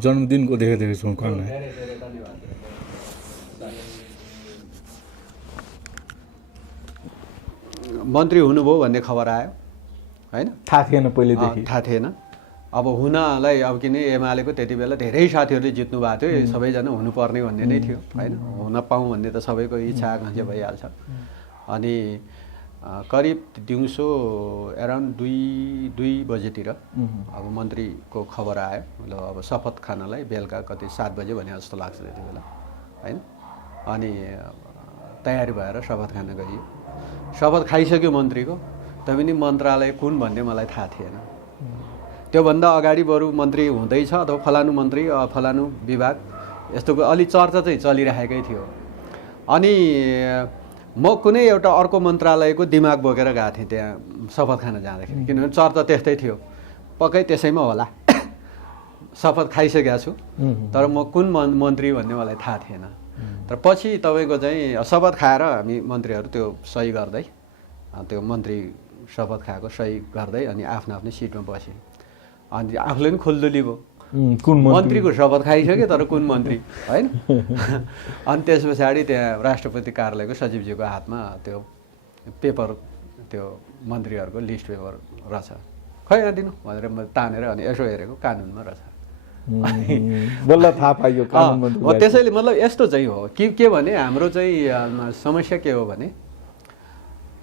जन्मदिनको देखेको छौँ कर्ण। धेरै धेरै धन्यवाद। मन्त्री हुनुभयो भन्ने खबर आयो हैन, थाहा थिएन पहिलेदेखि। थाहा थिएन। अब हुनलाई अब किन एमालेको त्यति बेला धेरै साथीहरूले जित्नु भएको थियो, सबैजना हुनुपर्ने भन्ने नै थियो हैन, हुन पाऊँ भन्ने त सबैको इच्छा आकाङ्क्षा भइहाल्छ। अनि करिब दिउँसो एराउन्ड 2 बजेतिर अब मन्त्रीको खबर आयो, ल अब शपथ खानलाई बेलुका कति 7 बजे भने जस्तो लाग्छ त्यति बेला हैन। अनि तयारी भएर शपथ खान गइयो। शपथ खाइसक्यो मन्त्रीको, तैपनि मन्त्रालय कुन भन्ने मलाई थाहा थिएन। त्योभन्दा अगाडि बरु मन्त्री हुँदैछ अथवा फलानु मन्त्री फलानु विभाग यस्तो अलि चर्चा चाहिँ चलिरहेकै थियो। अनि म कुनै एउटा अर्को मन्त्रालयको दिमाग बोकेर गएको थिएँ त्यहाँ शपथ खान जाँदाखेरि, किनभने चर्चा त्यस्तै थियो, पक्कै त्यसैमा होला। शपथ खाइसकेको छु तर म कुन मन्त्री भन्ने मलाई थाहा थिएन। तर पछि तपाईँको चाहिँ शपथ खाएर हामी मन्त्रीहरू त्यो सही गर्दै त्यो मन्त्री शपथ खाएको सही गर्दै अनि आफ्नो आफ्नो सिटमा बसे। अनि आफूले पनि खुल्दुली भयो, कुन मन्त्रीको शपथ खाइसक्यो तर कुन मन्त्री होइन। अनि त्यस पछाडि त्यहाँ राष्ट्रपति कार्यालयको सचिवजीको हातमा त्यो पेपर, त्यो मन्त्रीहरूको लिस्ट पेपर रहेछ, खै दिनु भनेर म तानेर अनि यसो हेरेको कानुनमा रहेछ। बल्ल थाहा पाइयो त्यसैले मतलब यस्तो चाहिँ हो के भने हाम्रो चाहिँ समस्या के हो भने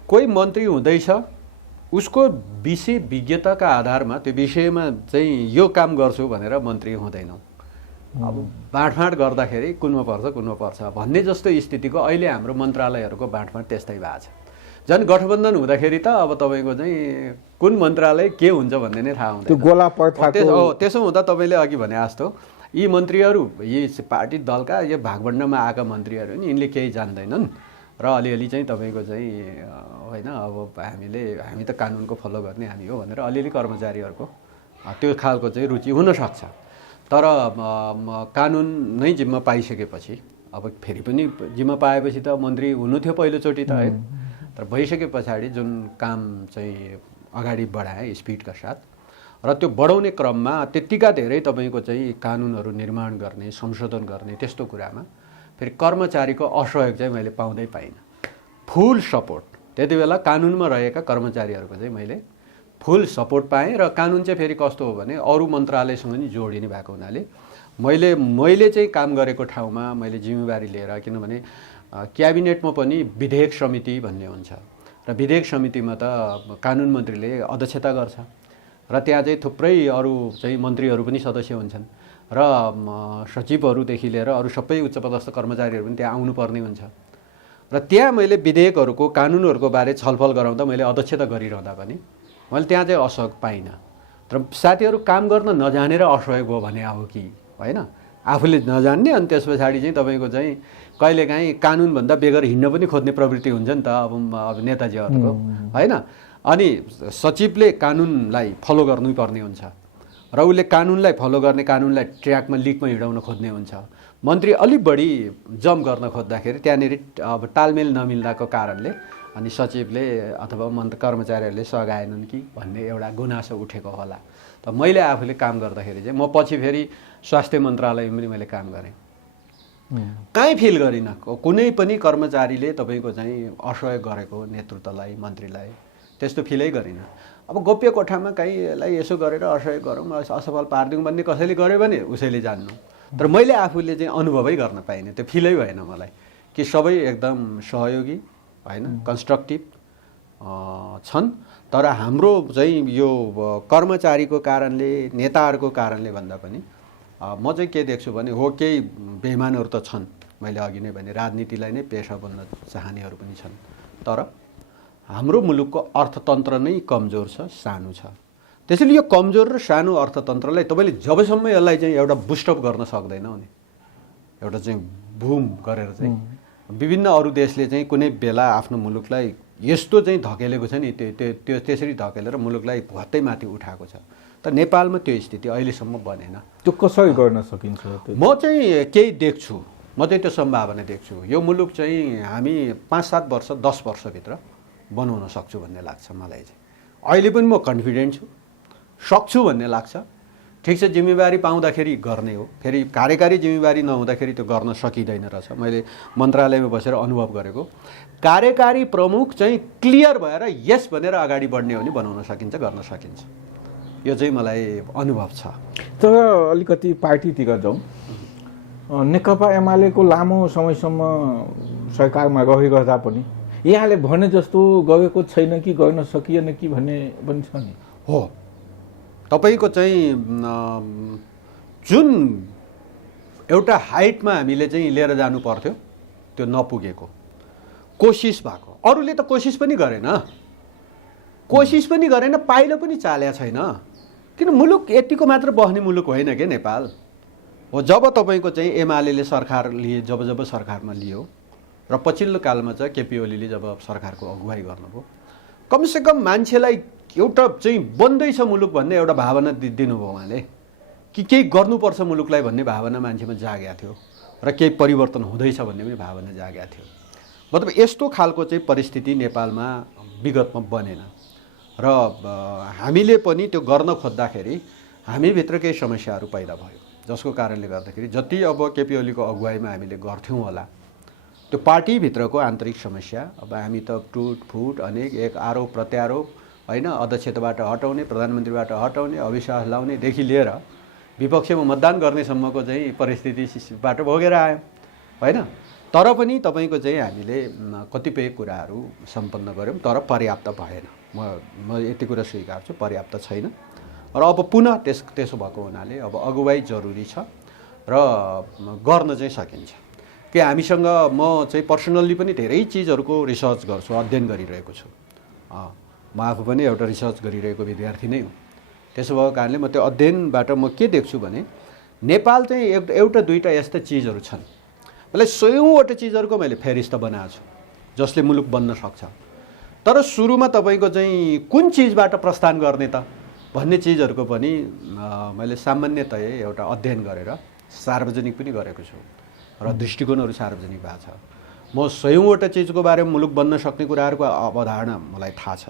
कोही मन्त्री हुँदैछ उसको विषय विज्ञताका आधारमा त्यो विषयमा चाहिँ यो काम गर्छु भनेर मन्त्री हुँदैनौँ। अब बाँडफाँड गर्दाखेरि कुनमा पर्छ भन्ने जस्तो स्थितिको अहिले हाम्रो मन्त्रालयहरूको बाँडफाँड त्यस्तै भएको छ। झन् गठबन्धन हुँदाखेरि त अब तपाईँको चाहिँ कुन मन्त्रालय के हुन्छ भन्ने नै थाहा हुँदैन। त्यसो हुँदा तपाईँले अघि भने जस्तो यी मन्त्रीहरू यी पार्टी दलका यो भागभण्डमा आएका मन्त्रीहरू नि यिनले केही जान्दैनन् र अलिअलि चाहिँ तपाईँको चाहिँ होइन अब हामी त कानुनको फलो गर्ने हामी हो भनेर अलिअलि कर्मचारीहरूको त्यो खालको चाहिँ रुचि हुनसक्छ। तर कानुन नै जिम्मा पाइसकेपछि अब फेरि पनि जिम्मा पाएपछि त मन्त्री हुनु थियो पहिलोचोटि त है, तर भइसके पछाडि जुन काम चाहिँ अगाडि बढाए स्पिडका साथ र त्यो बढाउने क्रममा त्यत्तिका धेरै तपाईँको चाहिँ कानुनहरू निर्माण गर्ने संशोधन गर्ने त्यस्तो कुरामा फेरि कर्मचारीको असहयोग चाहिँ मैले पाउँदै पाइनँ। फुल सपोर्ट त्यति बेला कानुनमा रहेका कर्मचारीहरूको चाहिँ मैले फुल सपोर्ट पाएँ। र कानुन चाहिँ फेरि कस्तो हो भने अरू मन्त्रालयसँग नि जोडिने भएको हुनाले मैले चाहिँ काम गरेको ठाउँमा मैले जिम्मेवारी लिएर, किनभने क्याबिनेटमा पनि विधेयक समिति भन्ने हुन्छ र विधेयक समितिमा त कानुन मन्त्रीले अध्यक्षता गर्छ र त्यहाँ चाहिँ थुप्रै अरू चाहिँ मन्त्रीहरू पनि सदस्य हुन्छन् र सचिवहरूदेखि लिएर अरू सबै उच्चपदस्थ कर्मचारीहरू पनि त्यहाँ आउनुपर्ने हुन्छ। र त्यहाँ मैले विधेयकहरूको कानुनहरूको बारे छलफल गराउँदा मैले अध्यक्षता गरिरहँदा पनि मैले त्यहाँ चाहिँ असहयोग पाइनँ। तर साथीहरू काम गर्न नजानेर असहयोग भयो भने अब कि होइन, आफूले नजान्ने अनि त्यस पछाडि चाहिँ तपाईँको चाहिँ कहिलेकाहीँ कानुनभन्दा बेगर हिँड्न पनि खोज्ने प्रवृत्ति हुन्छ नि त अब नेताजीहरूको होइन। अनि सचिवले कानुनलाई फलो गर्नुपर्ने हुन्छ र उसले कानुनलाई फलो गर्ने, कानुनलाई ट्र्याकमा लिकमा हिँडाउन खोज्ने हुन्छ। मन्त्री अलिक बढी जम गर्न खोज्दाखेरि त्यहाँनिर अब तालमेल नमिल्दाको कारणले अनि सचिवले अथवा कर्मचारीहरूले सघाएनन् कि भन्ने एउटा गुनासो उठेको होला। त मैले आफूले काम गर्दाखेरि चाहिँ म पछि फेरि स्वास्थ्य मन्त्रालयमा पनि मैले काम गरेँ, कहीँ फिल गरिनँ कुनै पनि कर्मचारीले तपाईँको चाहिँ असहयोग गरेको नेतृत्वलाई मन्त्रीलाई, त्यस्तो फिलै गरिनँ। अब गोप्य कोठामा कहीँलाई यसो गरेर असहयोग गरौँ असफल पारिदिउँ भन्ने कसैले गर्यो भने उसैले जान्नु, तर मैले आफूले चाहिँ अनुभवै गर्न पाइनँ, त्यो फिलै भएन मलाई कि सबै एकदम सहयोगी होइन कन्स्ट्रक्टिभ छन्। तर हाम्रो चाहिँ यो कर्मचारीको कारणले नेताहरूको कारणले भन्दा पनि म चाहिँ के देख्छु भने हो केही बेइमानहरू त छन्, मैले अघि नै भने राजनीतिलाई नै पेसा बन्न चाहनेहरू पनि छन्। तर हाम्रो मुलुकको अर्थतन्त्र नै कमजोर छ, सानो छ। त्यसैले यो कमजोर र सानो अर्थतन्त्रलाई तपाईँले जबसम्म यसलाई चाहिँ एउटा बुस्टअप गर्न सक्दैनौ नि, एउटा चाहिँ बुम गरेर चाहिँ विभिन्न अरू देशले चाहिँ कुनै बेला आफ्नो मुलुकलाई यस्तो चाहिँ धकेलेको छ नि, त्यो त्यसरी धकेलेर मुलुकलाई भत्तै माथि उठाएको छ। तर नेपालमा त्यो स्थिति अहिलेसम्म बनेन। त्यो कसरी गर्न सकिन्छ? म चाहिँ केही देख्छु, म चाहिँ त्यो सम्भावना देख्छु। यो मुलुक चाहिँ हामी 5-7 वर्ष 10 वर्षभित्र बनाउन सक्छु भन्ने लाग्छ मलाई चाहिँ। अहिले पनि म कन्फिडेन्ट छु, सक्छु भन्ने लाग्छ। ठिक छ, जिम्मेवारी पाउँदाखेरि गर्ने हो, फेरि कार्यकारी जिम्मेवारी नहुँदाखेरि त्यो गर्न सकिँदैन रहेछ। मैले मन्त्रालयमा बसेर अनुभव गरेको, कार्यकारी प्रमुख चाहिँ क्लियर भएर यस भनेर अगाडि बढ्ने हो भने बनाउन सकिन्छ, गर्न सकिन्छ। यो चाहिँ मलाई अनुभव छ। तर अलिकति पार्टीतिर जाउँ, नेकपा एमालेको लामो समयसम्म सरकारमा रहिरहँदा पनि यहाँले भने जस्तो गरेको छैन कि गर्न सकिएन कि भन्ने पनि छ नि। हो, तपाईँको चाहिँ जुन एउटा हाइटमा हामीले चाहिँ लिएर जानु पर्थ्यो त्यो नपुगेको, कोसिस भएको। अरूले त कोसिस पनि गरेन, पाइलो पनि चालेको छैन। किन मुलुक यतिको मात्र बस्ने मुलुक होइन के नेपाल हो। जब तपाईँको चाहिँ एमाले सरकार लिए, जब सरकारमा लियो र पछिल्लो कालमा चाहिँ केपी ओलीले जब सरकारको अगुवाई गर्नुभयो, कमसेकम मान्छेलाई एउटा चाहिँ बन्दैछ मुलुक भन्ने एउटा भावना दिनुभयो उहाँले, कि केही गर्नुपर्छ मुलुकलाई भन्ने भावना मान्छेमा जागेको थियो र केही परिवर्तन हुँदैछ भन्ने पनि भावना जागेको थियो। मतलब यस्तो खालको चाहिँ परिस्थिति नेपालमा विगतमा बनेन र हामीले पनि त्यो गर्न खोज्दाखेरि हामीभित्र केही समस्याहरू पैदा भयो, जसको कारणले गर्दाखेरि जति अब केपी ओलीको अगुवाईमा हामीले गर्थ्यौँ होला, त्यो पार्टीभित्रको आन्तरिक समस्या, अब हामी त टुटफुट अनेक एक आरोप प्रत्यारोप होइन, अध्यक्षताबाट हटाउने, प्रधानमन्त्रीबाट हटाउने, अविश्वास लाउनेदेखि लिएर विपक्षमा मतदान गर्नेसम्मको चाहिँ परिस्थितिबाट भोगेर आयो होइन। तर पनि तपाईँको चाहिँ हामीले कतिपय कुराहरू सम्पन्न गऱ्यौँ, तर पर्याप्त भएन। म यति कुरा स्वीकार्छु, पर्याप्त छैन। र अब पुनः त्यसो भएको हुनाले अब अगुवाई जरुरी छ र गर्न चाहिँ सकिन्छ। कि हामीसँग म चाहिँ पर्सनल्ली पनि धेरै चिजहरूको रिसर्च गर्छु, अध्ययन गरिरहेको छु। म आफू पनि एउटा रिसर्च गरिरहेको विद्यार्थी नै हुँ। त्यसो भएको कारणले म त्यो अध्ययनबाट म के देख्छु भने नेपाल चाहिँ एउटा दुईवटा यस्ता चिजहरू छन्, मतलब 100वटा चिजहरूको मैले फेरिस्त बनाएको छु जसले मुलुक बन्न सक्छ। तर सुरुमा तपाईँको चाहिँ कुन चिजबाट प्रस्थान गर्ने त भन्ने चिजहरूको पनि मैले सामान्यतया एउटा अध्ययन गरेर सार्वजनिक पनि गरेको छु र दृष्टिकोणहरू सार्वजनिक भएको छ। म 100वटा चिजको बारेमा मुलुक बन्न सक्ने कुराहरूको अवधारणा मलाई थाहा छ,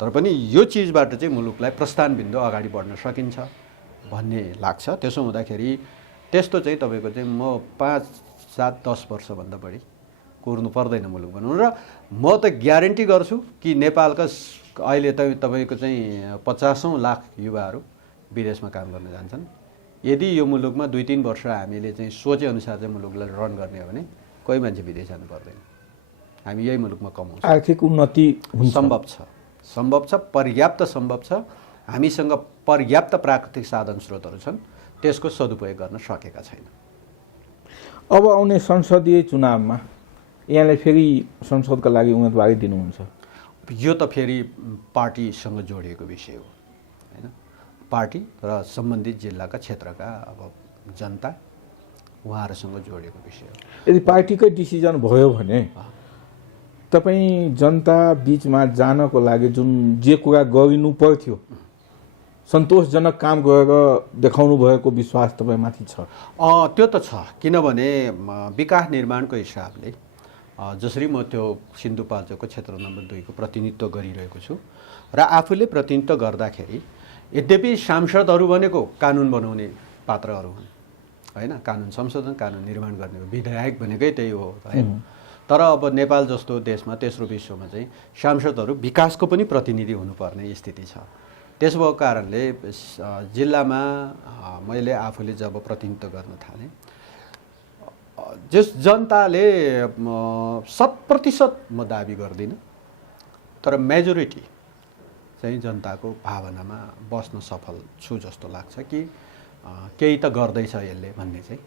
तर पनि यो चिजबाट चाहिँ मुलुकलाई प्रस्थान बिन्दु अगाडि बढ्न सकिन्छ भन्ने लाग्छ। त्यसो हुँदाखेरि त्यस्तो चाहिँ तपाईँको चाहिँ म 5, 7, 10 वर्षभन्दा बढी कुर्नु पर्दैन मुलुक बनाउनु। र म त ग्यारेन्टी गर्छु कि नेपालका अहिले त तपाईँको चाहिँ 50औं लाख युवाहरू विदेशमा काम गर्न जान्छन्। यदि यो मुलुकमा 2-3 वर्ष हामीले चाहिँ सोचेअनुसार चाहिँ मुलुकलाई रन गर्ने हो भने कोही मान्छे विदेश जानु पर्दैन, हामी यही मुलुकमा कमाउँछौँ। आर्थिक उन्नति सम्भव छ, पर्याप्त सम्भव छ। हामीसँग पर्याप्त प्राकृतिक साधन स्रोतहरू छन्, त्यसको सदुपयोग गर्न सकेका छैन। अब आउने संसदीय चुनावमा यहाँले फेरि संसदका लागि उम्मेदवारी दिनुहुन्छ? यो त फेरि पार्टीसँग जोडिएको विषय हो होइन। पार्टी र सम्बन्धित जिल्लाका क्षेत्रका अब जनता उहाँहरूसँग जोडिएको विषय हो। यदि पार्टीकै डिसिजन भयो भने तपाईँ जनता बिचमा जानको लागि जुन जे कुरा गरिनु पर्थ्यो, सन्तोषजनक काम गरेर देखाउनु भएको विश्वास तपाईँमाथि छ? त्यो त छ, किनभने विकास निर्माणको हिसाबले जसरी म त्यो सिन्धुपाल्चोकको क्षेत्र नम्बर 2 को प्रतिनिधित्व गरिरहेको छु र आफूले प्रतिनिधित्व गर्दाखेरि यद्यपि सांसदहरू भनेको कानुन बनाउने पात्रहरू हुन् होइन, कानुन संशोधन, कानुन निर्माण गर्ने, विधायक भनेकै त्यही हो होइन। तर अब नेपाल जस्तो देशमा, तेस्रो विश्वमा चाहिँ सांसदहरू विकासको पनि प्रतिनिधि हुनुपर्ने स्थिति छ। त्यसो भएको कारणले जिल्लामा मैले आफूले जब प्रतिनिधित्व गर्न थालेँ, जस जनताले 100% म दाबी गर्दिनँ, तर मेजोरिटी चाहिँ जनताको भावनामा बस्न सफल छु जस्तो लाग्छ कि केही त गर्दैछ यसले भन्ने चाहिँ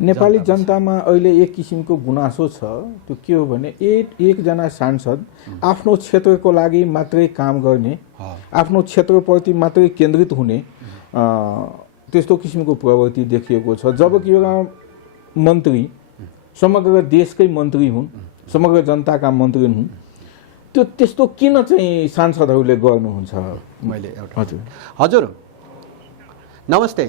नेपाली जनतामा अहिले एक किसिमको गुनासो छ। त्यो के हो भने एकजना सांसद आफ्नो क्षेत्रको लागि मात्रै काम गर्ने, आफ्नो क्षेत्रप्रति मात्रै केन्द्रित हुने त्यस्तो किसिमको प्रवृत्ति देखिएको छ। जबकि एउटा मन्त्री समग्र देशकै मन्त्री हुन्, समग्र जनताका मन्त्री हुन्, त्यस्तो किन चाहिँ सांसदहरूले गर्नुहुन्छ? मैले एउटा हजुर नमस्ते,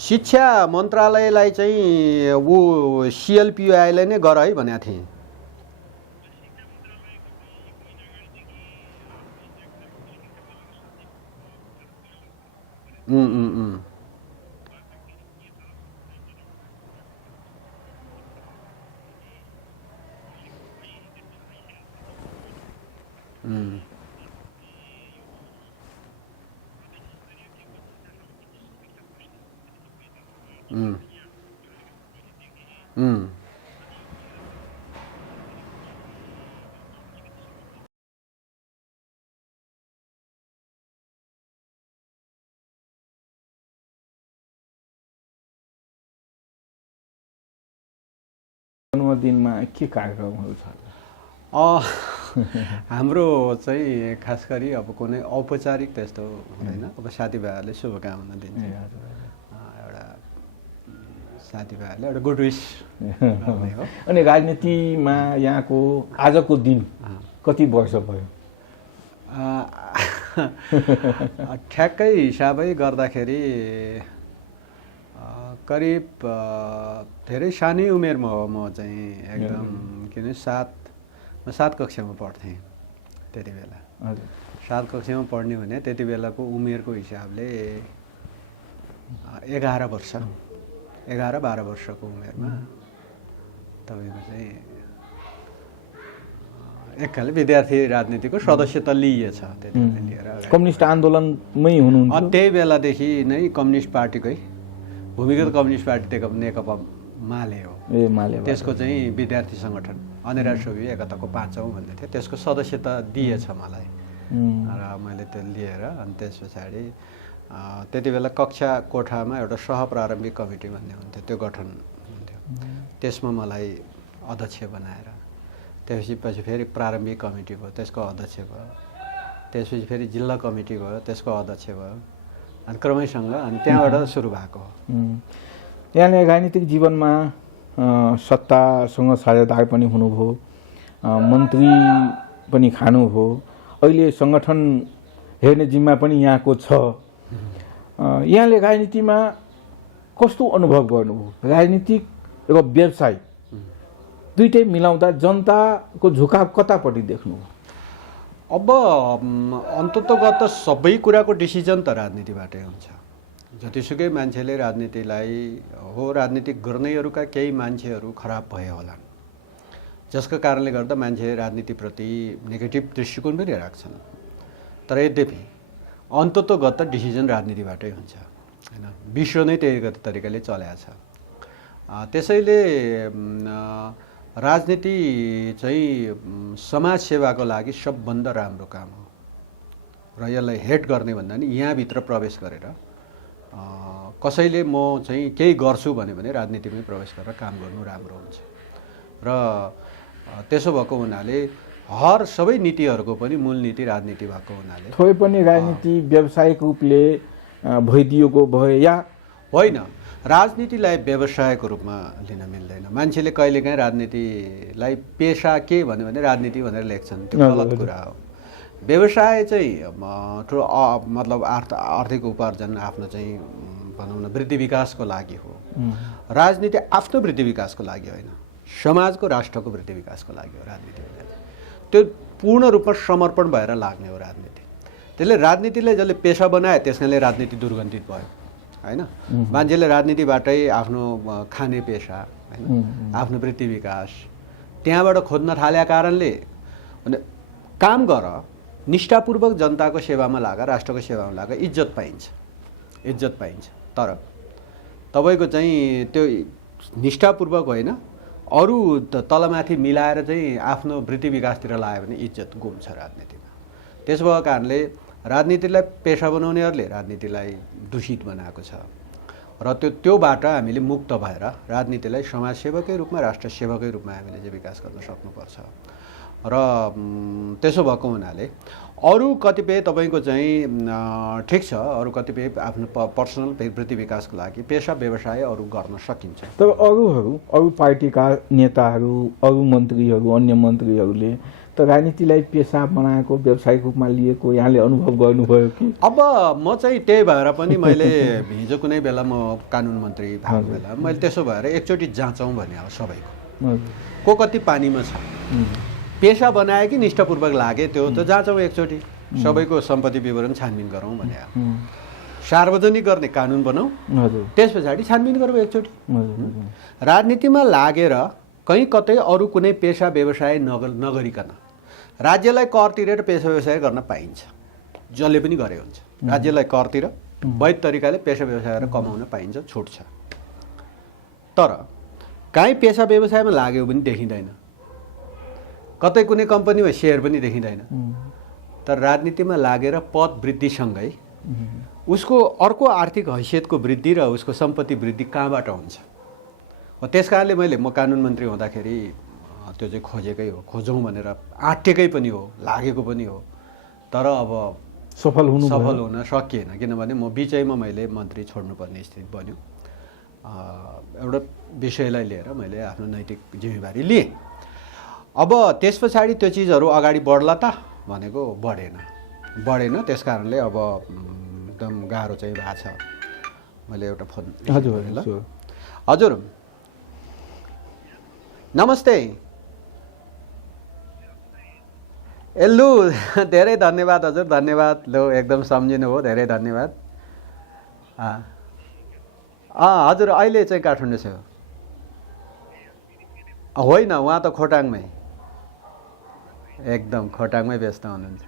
शिक्षा मन्त्रालयलाई चाहिँ वो सिएलपिआईलाई नै गर है भनेको थिएँ। जन्मदिनमा के कार्यक्रमहरू छ? हाम्रो चाहिँ खास गरी अब कुनै औपचारिक त्यस्तो हुँदैन। अब साथीभाइहरूले शुभकामना दिन्छ, एउटा साथीभाइहरूले एउटा गुड विस गर्ने हो। अनि राजनीतिमा यहाँको आजको दिन कति वर्ष भयो? ठ्याक्कै हिसाबै गर्दाखेरि करिब धेरै सानै उमेरमा हो। म चाहिँ एकदम किन सात कक्षामा पढ्थेँ त्यति बेला। 7 कक्षामा पढ्ने भने त्यति बेलाको उमेरको हिसाबले 11-12 वर्षको उमेरमा तपाईँको चाहिँ एकखाले विद्यार्थी राजनीतिको सदस्यता लिइएछ। त्यति बेला लिएर कम्युनिस्ट आन्दोलनमै हुनुहुन्छ? त्यही बेलादेखि नै कम्युनिस्ट पार्टीकै भूमिगत कम्युनिस्ट पार्टी नेकपा माले हो। माले त्यसको चाहिँ विद्यार्थी सङ्गठन अनिराष्ट्रवीय एकताको 5औँ भन्दै थियो, त्यसको सदस्यता दिएछ मलाई र मैले त्यो लिएर अनि त्यस पछाडि त्यति बेला कक्षा कोठामा एउटा सहप्रारम्भिक कमिटी भन्ने हुन्थ्यो, त्यो गठन हुन्थ्यो। त्यसमा मलाई अध्यक्ष बनाएर त्यसपछि फेरि प्रारम्भिक कमिटी भयो, त्यसको अध्यक्ष भयो। त्यसपछि फेरि जिल्ला कमिटी भयो, त्यसको अध्यक्ष भयो। अनि क्रमैसँग अनि त्यहाँबाट सुरु भएको हो। यहाँले राजनीतिक जीवनमा सत्तासँग साझेदार पनि हुनुभयो, मन्त्री पनि खानुभयो, अहिले सङ्गठन हेर्ने जिम्मा पनि यहाँको छ। यहाँले राजनीतिमा कस्तो अनुभव गर्नुभयो? राजनीतिक र व्यवसाय दुइटै मिलाउँदा जनताको झुकाव कतापट्टि देख्नु? अब अन्ततगत सबै कुराको डिसिजन त राजनीतिबाटै हुन्छ। जतिसुकै मान्छेले राजनीतिलाई राजनीति गर्नेहरूका केही मान्छेहरू खराब भए होलान्, जसका कारणले गर्दा मान्छे राजनीतिप्रति नेगेटिभ दृष्टिकोण पनि राख्छन्। तर यद्यपि अन्ततगत डिसिजन राजनीतिबाटै हुन्छ हैन। विश्व नै त्यही तरिकाले चलेको छ। त्यसैले राजनीति चाहिँ समाज सेवाको लागि सबभन्दा राम्रो काम हो र यसलाई हेट गर्ने भन्दा नि यहाँभित्र प्रवेश गरेर कसैले म चाहिँ केही गर्छु भने राजनीतिमै प्रवेश गरेर काम गर्नु राम्रो हुन्छ। र त्यसो भएको हुनाले सबै नीतिहरूको पनि मूल नीति राजनीति भएको हुनाले थोरै पनि राजनीति व्यावसायिक रूपले भइदिएको भए या होइन, राजनीतिलाई व्यवसायको रूपमा लिन मिल्दैन। मान्छेले कहिलेकाहीँ राजनीतिलाई पेसा के भन्यो भने राजनीति भनेर लेख्छन्, त्यो गलत कुरा हो। व्यवसाय चाहिँ ठुलो मतलब आर्थिक उपार्जन आफ्नो चाहिँ भनौँ न वृद्धि विकासको लागि हो। राजनीति आफ्नो वृद्धि विकासको लागि होइन, समाजको राष्ट्रको वृद्धि विकासको लागि हो राजनीति। त्यो पूर्ण रूपमा समर्पण भएर लाग्ने हो राजनीति। त्यसले राजनीतिले जसले पेसा बनाए त्यसकारणले राजनीति दुर्गन्धित भयो हैन। मान्छेले राजनीतिबाटै आफ्नो खाने पेसा हैन, आफ्नो वृत्ति विकास त्यहाँबाट खोज्न थालेका कारणले काम गर, निष्ठापूर्वक जनताको सेवामा लाग, राष्ट्रको सेवामा लाग, इज्जत पाइन्छ। तर तपाईको चाहिँ त्यो निष्ठापूर्वक होइन, अरू तलमाथि मिलाएर चाहिँ आफ्नो वृत्ति विकासतिर लाग्यो भने इज्जत गुम्छ राजनीतिमा। त्यसो भएको कारणले राजनीतिलाई पेसा बनाउनेहरूले राजनीतिलाई दूषित बनाएको छ र त्योबाट हामीले मुक्त भएर राजनीतिलाई समाजसेवकै रूपमा, राष्ट्र सेवकै रूपमा हामीले चाहिँ विकास गर्न सक्नुपर्छ। र त्यसो भएको हुनाले अरू कतिपय तपाईँको चाहिँ ठिक छ, अरू कतिपय आफ्नो पर्सनल वृत्ति विकासको लागि पेसा व्यवसाय अरू गर्न सकिन्छ। तर अरू पार्टीका नेताहरू, अरू मन्त्रीहरू, अन्य मन्त्रीहरूले त राजनीतिलाई पेसा बनाएको, व्यावसायिक रूपमा लिएको यहाँले अनुभव गर्नुभयो कि? अब म चाहिँ त्यही भएर पनि मैले हिजो कुनै बेला म कानुन मन्त्री भएको बेला मैले त्यसो भएर एकचोटि जाँचौँ भने अब सबैको को कति पानीमा छ, पेसा बनाए कि निष्ठापूर्वक लागे त्यो त जाँचौँ एकचोटि, सबैको सम्पत्ति विवरण छानबिन गरौँ भने। सार्वजनिक गर्ने कानुन बनाऊ, हजुर त्यस पछाडि छानबिन गरौँ एकचोटि। हजुर राजनीतिमा लागेर कहीँ कतै अरू कुनै पेसा व्यवसाय नगरिकन राज्यलाई कर तिरेर पेसा व्यवसाय गर्न पाइन्छ, जसले पनि गरे हुन्छ। राज्यलाई कर तिर वैध तरिकाले पेसा व्यवसाय गरेर कमाउन पाइन्छ, छुट छ। तर काहीँ पेसा व्यवसायमा लाग्यो पनि देखिँदैन, कतै कुनै कम्पनीमा सेयर पनि देखिँदैन। तर राजनीतिमा लागेर पद वृद्धिसँगै उसको अर्को आर्थिक हैसियतको वृद्धि र उसको सम्पत्ति वृद्धि कहाँबाट हुन्छ? त्यस कारणले म कानुन मन्त्री हुँदाखेरि त्यो चाहिँ खोजेकै हो, खोजौँ भनेर आँटेकै पनि हो, लागेको पनि हो। तर अब सफल हुन सकिएन, किनभने म बिचैमा मैले मन्त्री छोड्नुपर्ने स्थिति बन्यो। एउटा विषयलाई लिएर मैले आफ्नो नैतिक जिम्मेवारी लिएँ। अब त्यस पछाडि त्यो चिजहरू अगाडि बढ्ला त भनेको बढेन। त्यस कारणले अब एकदम गाह्रो चाहिँ भएको छ। मैले एउटा फोन हजुर नमस्ते। लु धेरै धन्यवाद हजुर, धन्यवाद। लु एकदम सम्झिनु हो, धेरै धन्यवाद। हजुर अहिले चाहिँ काठमाडौँ छ होइन, उहाँ त खोटाङमै, एकदम खोटाङमै व्यस्त हुनुहुन्छ।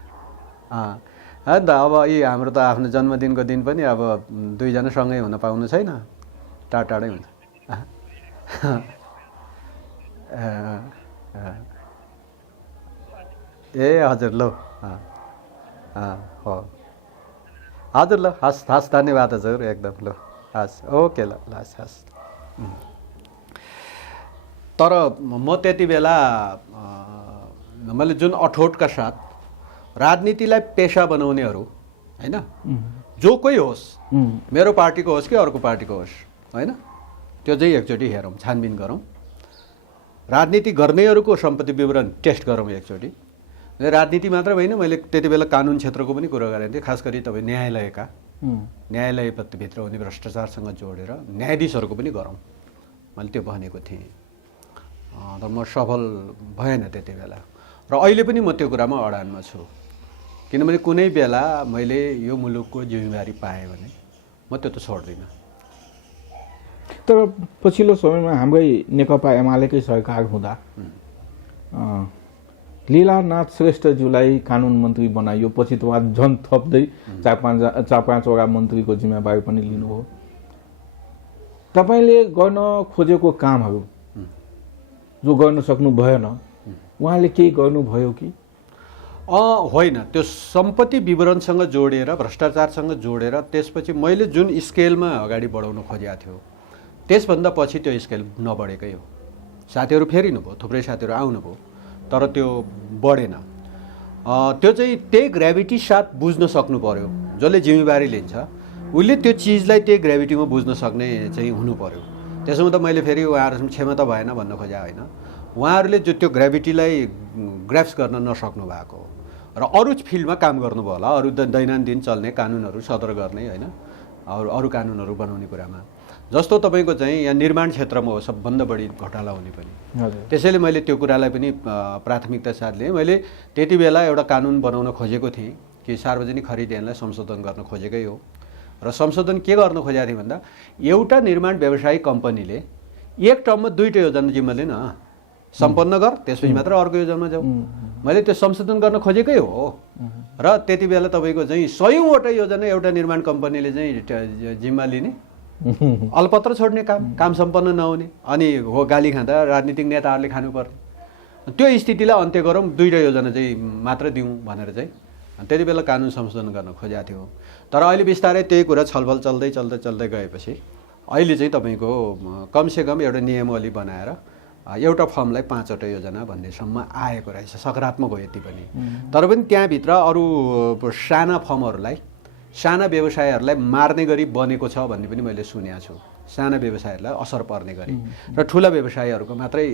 अन्त अब यी हाम्रो त आफ्नो जन्मदिनको दिन पनि अब दुईजना सँगै हुन पाउनु छैन, टाढै हुन्छ। ए हजुर ल हो हजुर, ल हस् धन्यवाद हजुर, एकदम ल हस्, ओके ल हस्। तर म त्यति बेला मैले जुन अठोटका साथ राजनीतिलाई पेसा बनाउनेहरू होइन, जो कोही होस्, मेरो पार्टीको होस् कि अर्को पार्टीको होस् होइन, त्यो चाहिँ एकचोटि हेरौँ, छानबिन गरौँ। राजनीति गर्नेहरूको सम्पत्ति विवरण टेस्ट गरौँ एकचोटि। राजनीति मात्र होइन, मैले त्यति बेला कानुन क्षेत्रको पनि कुरा गरेको थिएँ, खास गरी तपाईँ न्यायालयभित्र हुने भ्रष्टाचारसँग जोडेर न्यायाधीशहरूको पनि गरौँ, मैले त्यो भनेको थिएँ। तर म सफल भएन त्यति बेला, र अहिले पनि म त्यो कुरामा अडानमा छु। किनभने कुनै बेला मैले यो मुलुकको जिम्मेवारी पाएँ भने म त्यो त छोड्दिनँ। तर पछिल्लो समयमा हाम्रै नेकपा एमालेकै सरकार हुँदा लीलानाथ श्रेष्ठज्यूलाई कानुन मन्त्री बनाइयो, पछि त उहाँ झन् थप्दै चार पाँचवटा मन्त्रीको जिम्मेवारी पनि लिनुभयो। तपाईँले गर्न खोजेको कामहरू जो गर्न सक्नु भएन, उहाँले केही गर्नुभयो कि? होइन, त्यो सम्पत्ति विवरणसँग जोडेर, भ्रष्टाचारसँग जोडेर त्यसपछि मैले जुन स्केलमा अगाडि बढाउन खोजेको थियो त्यसभन्दा पछि त्यो स्केल नबढेकै हो। साथीहरू फेरिनुभयो, थुप्रै साथीहरू आउनुभयो, तर त्यो बढेन। त्यो चाहिँ त्यही ग्रेभिटी साथ बुझ्न सक्नु पर्यो। जसले जिम्मेवारी लिन्छ उसले त्यो चिजलाई त्यही ग्रेभिटीमा बुझ्न सक्ने चाहिँ हुनु पर्यो। त्यसमा त मैले फेरि उहाँहरूसँग क्षमता भएन भन्न खोजे होइन, उहाँहरूले जो त्यो ग्रेभिटीलाई ग्राफ्स गर्न नसक्नु भएको र अरू फिल्डमा काम गर्नुभयो होला, अरू दैनन्दिन चल्ने कानुनहरू सदर गर्ने होइन, अरू कानुनहरू बनाउने कुरामा। जस्तो तपाईँको चाहिँ यहाँ निर्माण क्षेत्रमा हो सबभन्दा बढी घोटाला हुने पनि, त्यसैले मैले त्यो कुरालाई पनि प्राथमिकता साथ लिएँ। मैले त्यति बेला एउटा कानुन बनाउन खोजेको थिएँ कि सार्वजनिक खरिद ऐनलाई संशोधन गर्न खोजेकै हो। र संशोधन के गर्न खोजेको थिएँ भन्दा, एउटा निर्माण व्यवसायिक कम्पनीले एक टर्ममा दुईवटा योजना जिम्मा लिन, सम्पन्न गर, त्यसपछि मात्र अर्को योजनामा जाऊ। मैले त्यो संशोधन गर्न खोजेकै हो। र त्यति बेला तपाईँको चाहिँ 100वटा योजना एउटा निर्माण कम्पनीले चाहिँ जिम्मा लिने, अलपत्र छोड्ने काम सम्पन्न नहुने, अनि हो गाली खाँदा राजनीतिक नेताहरूले खानुपर्ने, त्यो स्थितिलाई अन्त्य गरौँ, दुईवटा योजना चाहिँ मात्र दिउँ भनेर चाहिँ त्यति बेला कानुन संशोधन गर्न खोजेको थियो। तर अहिले बिस्तारै त्यही कुरा छलफल चल्दै गएपछि अहिले चाहिँ तपाईँको कमसेकम एउटा नियमावली बनाएर एउटा फर्मलाई 5वटा योजना भन्नेसम्म आएको रहेछ। सकारात्मक हो यति पनि। तर पनि त्यहाँभित्र अरू साना फर्महरूलाई, साना व्यवसायहरूलाई मार्ने गरी बनेको छ भन्ने पनि मैले सुनेको छु। साना व्यवसायहरूलाई असर पर्ने गरी र ठुला व्यवसायहरूको मात्रै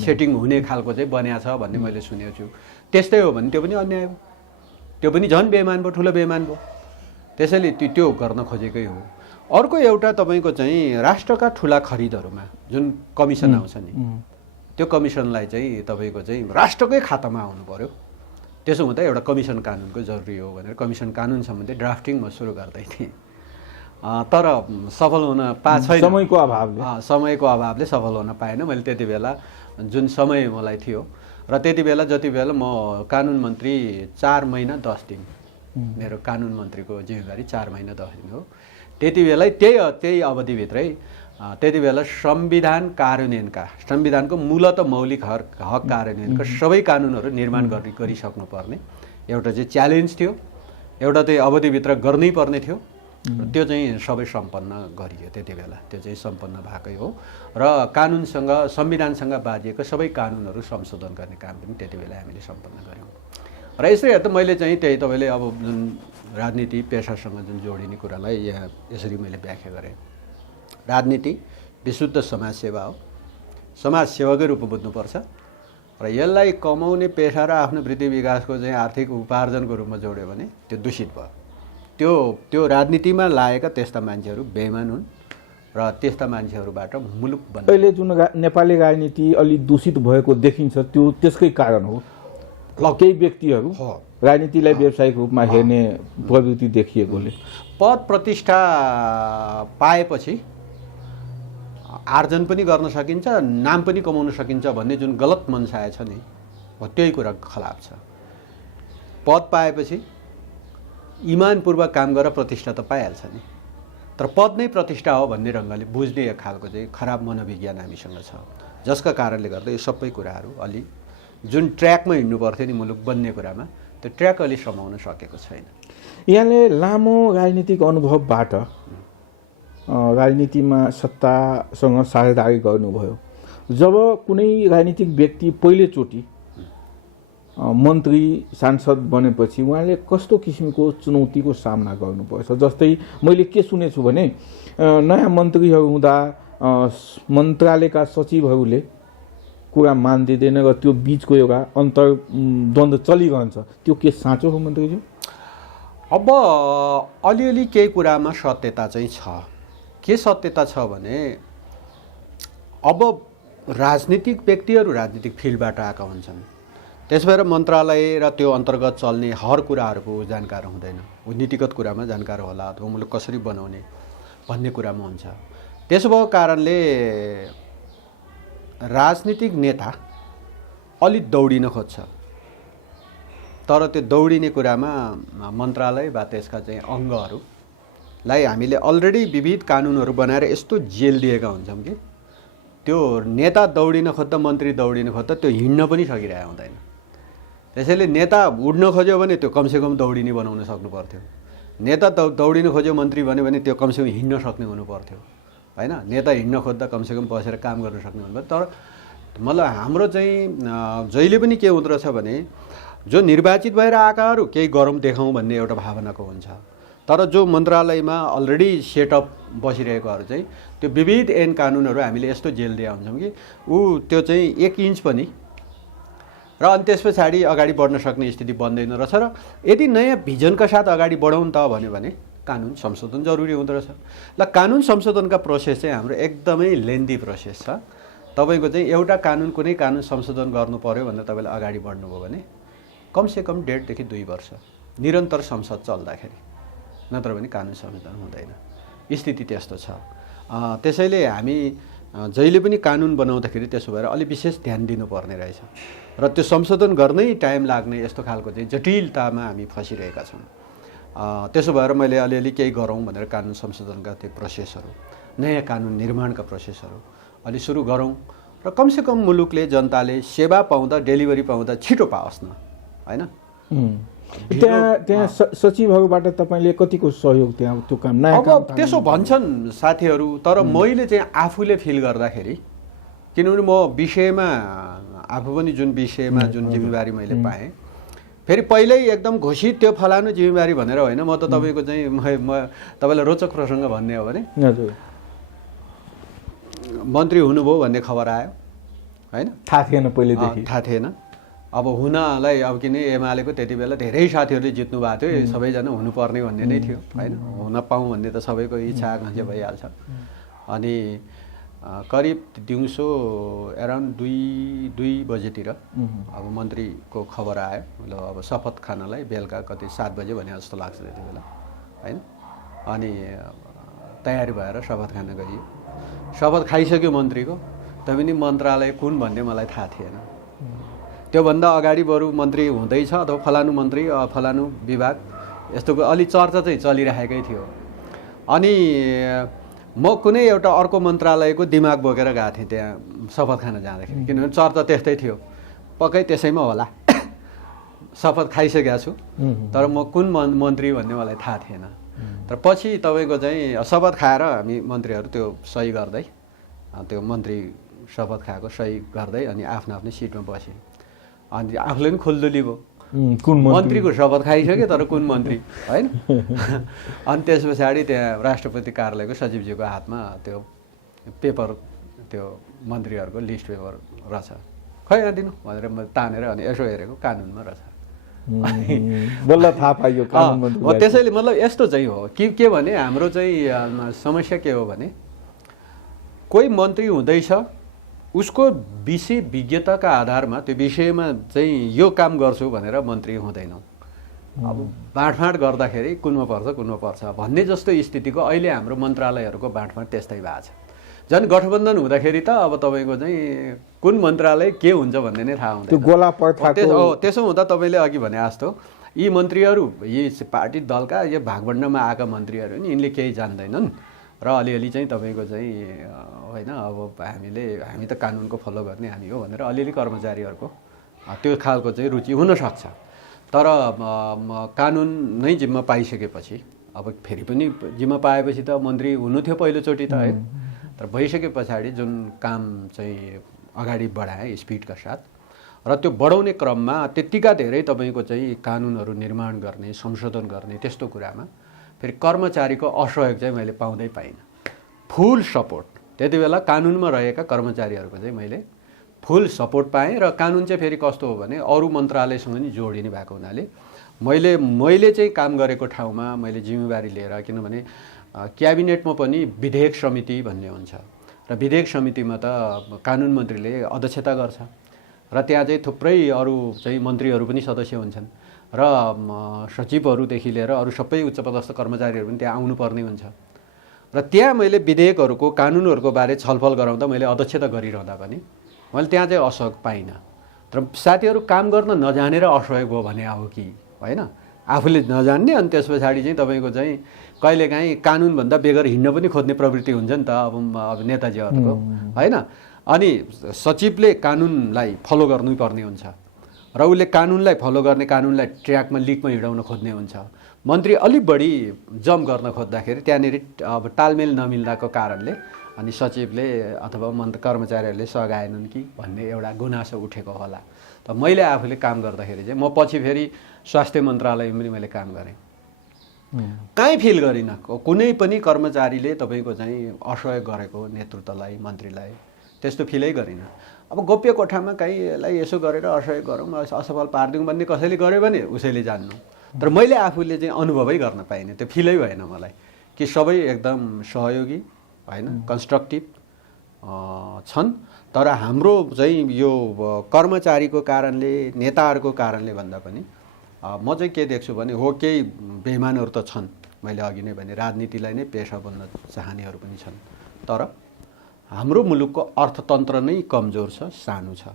सेटिङ हुने खालको चाहिँ बनिएको छ भन्ने मैले सुनेको छु। त्यस्तै हो भने त्यो पनि अन्याय हो, त्यो पनि झन् बेइमान भयो, ठुलो बेइमान भयो। त्यसैले त्यो गर्न खोजेकै हो। अर्को एउटा तपाईँको चाहिँ राष्ट्रका ठुला खरिदहरूमा जुन कमिसन आउँछ नि, त्यो कमिसनलाई चाहिँ तपाईँको चाहिँ राष्ट्रकै खातामा आउनु पर्यो। त्यसो हुँदा एउटा कमिसन कानुनको जरुरी हो भनेर कमिसन कानुन सम्बन्धी ड्राफ्टिङ म सुरु गर्दै थिएँ। तर सफल हुन छैन, समयको अभावले। समयको अभावले सफल हुन पाएन। मैले त्यति बेला जुन समय मलाई थियो र त्यति बेला जति बेला म कानुन मन्त्री 4 महिना 10 दिन, मेरो कानुन मन्त्रीको जिम्मेवारी 4 महिना 10 दिन हो। त्यति बेलै त्यही अवधिभित्रै त्यति बेला संविधान कार्यान्वयनका, संविधानको मूलत मौलिक हक कार्यान्वयनका सबै कानुनहरू निर्माण गरिसक्नुपर्ने एउटा चाहिँ च्यालेन्ज थियो, एउटा चाहिँ अवधिभित्र गर्नै पर्ने थियो। त्यो चाहिँ सबै सम्पन्न गरियो त्यति बेला, त्यो चाहिँ सम्पन्न भएकै हो। र कानुनसँग, संविधानसँग बाँधिएको सबै कानुनहरू संशोधन गर्ने काम पनि त्यति बेला हामीले सम्पन्न गऱ्यौँ। र यसै हेर्दा मैले चाहिँ त्यही तपाईँले अब जुन राजनीति पेसासँग जुन जोडिने कुरालाई यहाँ यसरी मैले व्याख्या गरेँ। राजनीति विशुद्ध समाजसेवा हो, समाजसेवाकै रूपमा बुझ्नुपर्छ र यसलाई कमाउने पेसा र आफ्नो वृद्धि विकासको चाहिँ आर्थिक उपार्जनको रूपमा जोड्यो भने त्यो दूषित भयो। त्यो राजनीतिमा लागेका त्यस्ता मान्छेहरू बेइमान हुन् र त्यस्ता मान्छेहरूबाट मुलुक बन्छ। अहिले जुन नेपाली राजनीति अलि दूषित भएको देखिन्छ त्यो त्यसकै कारण हो। केही व्यक्तिहरू राजनीतिलाई व्यावसायिक रूपमा हेर्ने प्रवृत्ति देखिएकोले पद प्रतिष्ठा पाएपछि आर्जन पनि गर्न सकिन्छ, नाम पनि कमाउन सकिन्छ भन्ने जुन गलत मनसाय छ नि, त्यही कुरा खलाफ छ। पद पाएपछि इमानपूर्वक काम गरेर प्रतिष्ठा त पाइहाल्छ नि, तर पद नै प्रतिष्ठा हो भन्ने रङ्गले बुझ्ने एक खालको चाहिँ खराब मनोविज्ञान हामीसँग छ, जसका कारणले गर्दा यो सबै कुराहरू अलि जुन ट्र्याकमा हिँड्नु पर्थ्यो नि मुलुक बन्ने कुरामा, त्यो ट्र्याक अलि समाउन सकेको छैन। यहाँले लामो राजनीतिक अनुभवबाट राजनीतिमा सत्तासँग साझेदारी गर्नुभयो। जब कुनै राजनीतिक व्यक्ति पहिलोचोटि मन्त्री सांसद बनेपछि उहाँले कस्तो किसिमको चुनौतीको सामना गर्नुपर्छ? जस्तै मैले के सुनेछु भने नयाँ मन्त्रीहरू हुँदा मन्त्रालयका सचिवहरूले कुरा मान्दिँदैन र त्यो बिचको एउटा द्वन्द्व चलिरहन्छ। त्यो के साँचो हो मन्त्रीज्यू? अब अलिअलि केही कुरामा सत्यता चाहिँ छ। के सत्यता छ भने अब राजनीतिक व्यक्तिहरू राजनीतिक फिल्डबाट आएका हुन्छन्, त्यस भएर मन्त्रालय र त्यो अन्तर्गत चल्ने हर कुराहरूको जानकार हुँदैन। ऊ नीतिगत कुरामा जानकार होला अथवा मुलुक कसरी बनाउने भन्ने कुरामा हुन्छ। त्यसो भएको कारणले राजनीतिक नेता अलि दौडिन खोज्छ, तर त्यो दौडिने कुरामा मन्त्रालय वा त्यसका चाहिँ अङ्गहरूलाई हामीले अलरेडी विविध कानुनहरू बनाएर यस्तो जेल दिएका हुन्छौँ कि त्यो नेता दौडिन खोज्दा, मन्त्री दौडिन खोज्दा त्यो हिँड्न पनि सकिरहेको हुँदैन। त्यसैले नेता उड्न खोज्यो भने त्यो कमसेकम दौडिने बनाउन सक्नु पर्थ्यो। नेता दौडिन खोज्यो मन्त्री भन्यो भने त्यो कमसेकम हिँड्न सक्ने हुनु पर्थ्यो, होइन? नेता हिँड्न खोज्दा कमसेकम बसेर काम गर्न सक्ने हुनु पर्थ्यो। तर मलाई हाम्रो चाहिँ जहिले पनि के हुँदो रहेछ भने जो निर्वाचित भएर आएकाहरू केही गरौँ देखाउँ भन्ने एउटा भावनाको हुन्छ, तर जो मन्त्रालयमा अलरेडी सेटअप बसिरहेकोहरू चाहिँ त्यो विविध ऐन कानुनहरू हामीले यस्तो जेल दिएका हुन्छौँ कि त्यो चाहिँ 1 इन्च पनि र अनि त्यस पछाडि अगाडि बढ्न सक्ने स्थिति बन्दैन रहेछ। र यदि नयाँ भिजनका साथ अगाडि बढाउँ त भन्यो भने कानुन संशोधन जरुरी हुँदो रहेछ। ल कानुन संशोधनका प्रोसेस चाहिँ हाम्रो एकदमै लेन्दी प्रोसेस छ। तपाईँको चाहिँ एउटा कानुन, कुनै कानुन संशोधन गर्नु पर्यो भनेर तपाईँले अगाडि बढ्नुभयो भने कमसेकम 1.5 देखि 2 वर्ष निरन्तर संसद चल्दाखेरि, नत्र भने कानुन संशोधन हुँदैन। स्थिति त्यस्तो छ। त्यसैले हामी जहिले पनि कानुन बनाउँदाखेरि त्यसो भएर अलि विशेष ध्यान दिनुपर्ने रहेछ र त्यो संशोधन गर्नै टाइम लाग्ने यस्तो खालको चाहिँ जटिलतामा हामी फसिरहेका छौँ। त्यसो भएर मैले अलिअलि केही गरौँ भनेर कानुन संशोधनका त्यो प्रोसेसहरू, नयाँ कानुन निर्माणका प्रोसेसहरू अलि सुरु गरौँ र कमसेकम मुलुकले, जनताले सेवा पाउँदा, डेलिभरी पाउँदा छिटो पाओस् न, होइन? त्यहाँ सचिवहरूबाट तपाईँले कतिको सहयोग त्यहाँ त्यो काम नयाँ अब त्यसो भन्छन् साथीहरू, तर मैले चाहिँ आफूले फिल गर्दाखेरि, किनभने म विषयमा आफू पनि जुन विषयमा जुन जिम्मेवारी मैले पाएँ, फेरि पहिल्यै एकदम घोषित त्यो फलानु जिम्मेवारी भनेर होइन। म त तपाईँको चाहिँ म तपाईँलाई रोचक प्रसङ्ग भन्ने हो भने मन्त्री हुनुभयो भन्ने खबर आयो, होइन? थाहा थिएन पहिलेदेखि, थाहा थिएन। अब हुनलाई अब किन एमालेको त्यति बेला धेरै साथीहरूले जित्नु भएको थियो, सबैजना हुनुपर्ने भन्ने नै थियो, होइन? हुन पाऊँ भन्ने त सबैको इच्छा आकाङ्क्षा भइहाल्छ। अनि करिब दिउँसो एराउन्ड 2 बजेतिर अब मन्त्रीको खबर आयो ल अब शपथ खानलाई बेलुका कति 7 बजे भने जस्तो लाग्छ त्यति बेला हैन। अनि तयारी भएर शपथ खान गइयो। शपथ खाइसक्यो मन्त्रीको, तैपनि मन्त्रालय कुन भन्ने मलाई थाहा थिएन। त्योभन्दा अगाडि बरु मन्त्री हुँदैछ अथवा फलानु मन्त्री फलानु विभाग यस्तो अलि चर्चा चाहिँ चलिरहेकै थियो। अनि म कुनै एउटा अर्को मन्त्रालयको दिमाग बोकेर गएको थिएँ त्यहाँ शपथ खान जाँदाखेरि, किनभने चर्चा त्यस्तै थियो, पक्कै त्यसैमा होला। शपथ खाइसकेको छु तर म कुन मन्त्री भन्ने मलाई थाहा थिएन। तर पछि तपाईँको चाहिँ शपथ खाएर हामी मन्त्रीहरू त्यो सही गर्दै त्यो मन्त्री शपथ खाएको सही गर्दै अनि आफ्नो आफ्नो सिटमा बसेँ। अनि आफूले पनि खुल्दुली भयो, कुन मन्त्रीको शपथ खाइसक्यो तर कुन मन्त्री होइन। अनि त्यस पछाडि त्यहाँ राष्ट्रपति कार्यालयको सचिवजीको हातमा त्यो पेपर, त्यो मन्त्रीहरूको लिस्ट पेपर रहेछ, खै दिनु भनेर म तानेर अनि यसो हेरेको कानुनमा रहेछ। बल्ल थाहा पाइयो कानुन। त्यसैले मतलब यस्तो चाहिँ हो के भने हाम्रो चाहिँ समस्या के हो भने कोही मन्त्री हुँदैछ, उसको विषय विज्ञताका आधारमा त्यो विषयमा चाहिँ यो काम गर्छु भनेर मन्त्री हुँदैन। अब बाँडफाँड गर्दाखेरि कुनमा पर्छ भन्ने जस्तो स्थितिको अहिले हाम्रो मन्त्रालयहरूको बाँडफाँड त्यस्तै भएको छ। झन् गठबन्धन हुँदाखेरि त अब तपाईँको चाहिँ कुन मन्त्रालय के हुन्छ भन्ने नै थाहा हुँदैन। गोला प्रथाको त्यसो हुँदा तपाईँले अघि भने जस्तो यी मन्त्रीहरू यी पार्टी दलका यो भागभण्डमा आएका मन्त्रीहरू नि यिनले केही जान्दैनन् र अलिअलि चाहिँ तपाईँको चाहिँ होइन अब हामी त कानुनको फलो गर्ने हामी हो भनेर अलिअलि कर्मचारीहरूको त्यो खालको चाहिँ रुचि हुनसक्छ। तर कानुन नै जिम्मा पाइसकेपछि अब फेरि पनि जिम्मा पाएपछि त मन्त्री हुनु थियो पहिलोचोटि त है। तर भइसके पछाडि जुन काम चाहिँ अगाडि बढाए स्पिडका साथ र त्यो बढाउने क्रममा त्यत्तिका धेरै तपाईँको चाहिँ कानुनहरू निर्माण गर्ने संशोधन गर्ने त्यस्तो कुरामा फेरि कर्मचारीको असहयोग चाहिँ मैले पाउँदै पाइनँ। फुल सपोर्ट त्यति बेला कानुनमा रहेका कर्मचारीहरूको चाहिँ मैले फुल सपोर्ट पाएँ। र कानुन चाहिँ फेरि कस्तो हो भने अरू मन्त्रालयसँग नि जोडिने भएको हुनाले मैले चाहिँ काम गरेको ठाउँमा मैले जिम्मेवारी लिएर, किनभने क्याबिनेटमा पनि विधेयक समिति भन्ने हुन्छ र विधेयक समितिमा त कानुन मन्त्रीले अध्यक्षता गर्छ र त्यहाँ चाहिँ थुप्रै अरू चाहिँ मन्त्रीहरू पनि सदस्य हुन्छन् र सचिवहरूदेखि लिएर अरू सबै उच्चपदस्थ कर्मचारीहरू पनि त्यहाँ आउनुपर्ने हुन्छ। र त्यहाँ मैले विधेयकहरूको कानुनहरूको बारे छलफल गराउँदा मैले अध्यक्षता गरिरहँदा पनि मैले त्यहाँ चाहिँ असहयोग पाइनँ। तर साथीहरू काम गर्न नजानेर असहयोग भयो भने अब कि होइन, आफूले नजान्ने अनि त्यस पछाडि चाहिँ तपाईँको चाहिँ कहिलेकाहीँ कानुनभन्दा बेगर हिँड्न पनि खोज्ने प्रवृत्ति हुन्छ नि त अब नेताजीहरूको होइन। अनि सचिवले कानुनलाई फलो गर्नुपर्ने हुन्छ र उसले कानुनलाई फलो गर्ने, कानुनलाई ट्र्याकमा लिकमा हिँडाउन खोज्ने हुन्छ। मन्त्री अलिक बढी जम गर्न खोज्दाखेरि त्यहाँनिर अब तालमेल नमिल्दाको कारणले अनि सचिवले अथवा कर्मचारीहरूले सघाएनन् कि भन्ने एउटा गुनासो उठेको होला। त मैले आफूले काम गर्दाखेरि चाहिँ म पछि फेरि स्वास्थ्य मन्त्रालयमा पनि मैले काम गरेँ, कहीँ फिल गरिनँ कुनै पनि कर्मचारीले तपाईँको चाहिँ असहयोग गरेको नेतृत्वलाई मन्त्रीलाई, त्यस्तो फिलै गरिनँ। अब गोप्य कोठामा कहीँ यसलाई यसो गरेर असहयोग गरौँ असफल पारिदिउँ भन्ने कसैले गर्यो भने उसैले जान्नु। तर मैले आफूले चाहिँ अनुभवै गर्न पाइनँ, त्यो फिलै भएन मलाई कि सबै एकदम सहयोगी होइन कन्स्ट्रक्टिभ छन्। तर हाम्रो चाहिँ यो कर्मचारीको कारणले नेताहरूको कारणले भन्दा पनि म चाहिँ के देख्छु भने हो केही बेइमानहरू त छन्, मैले अघि नै भने राजनीतिलाई नै पेसा बन्न चाहनेहरू पनि छन्। तर हाम्रो मुलुकको अर्थतन्त्र नै कमजोर छ, सानो छ।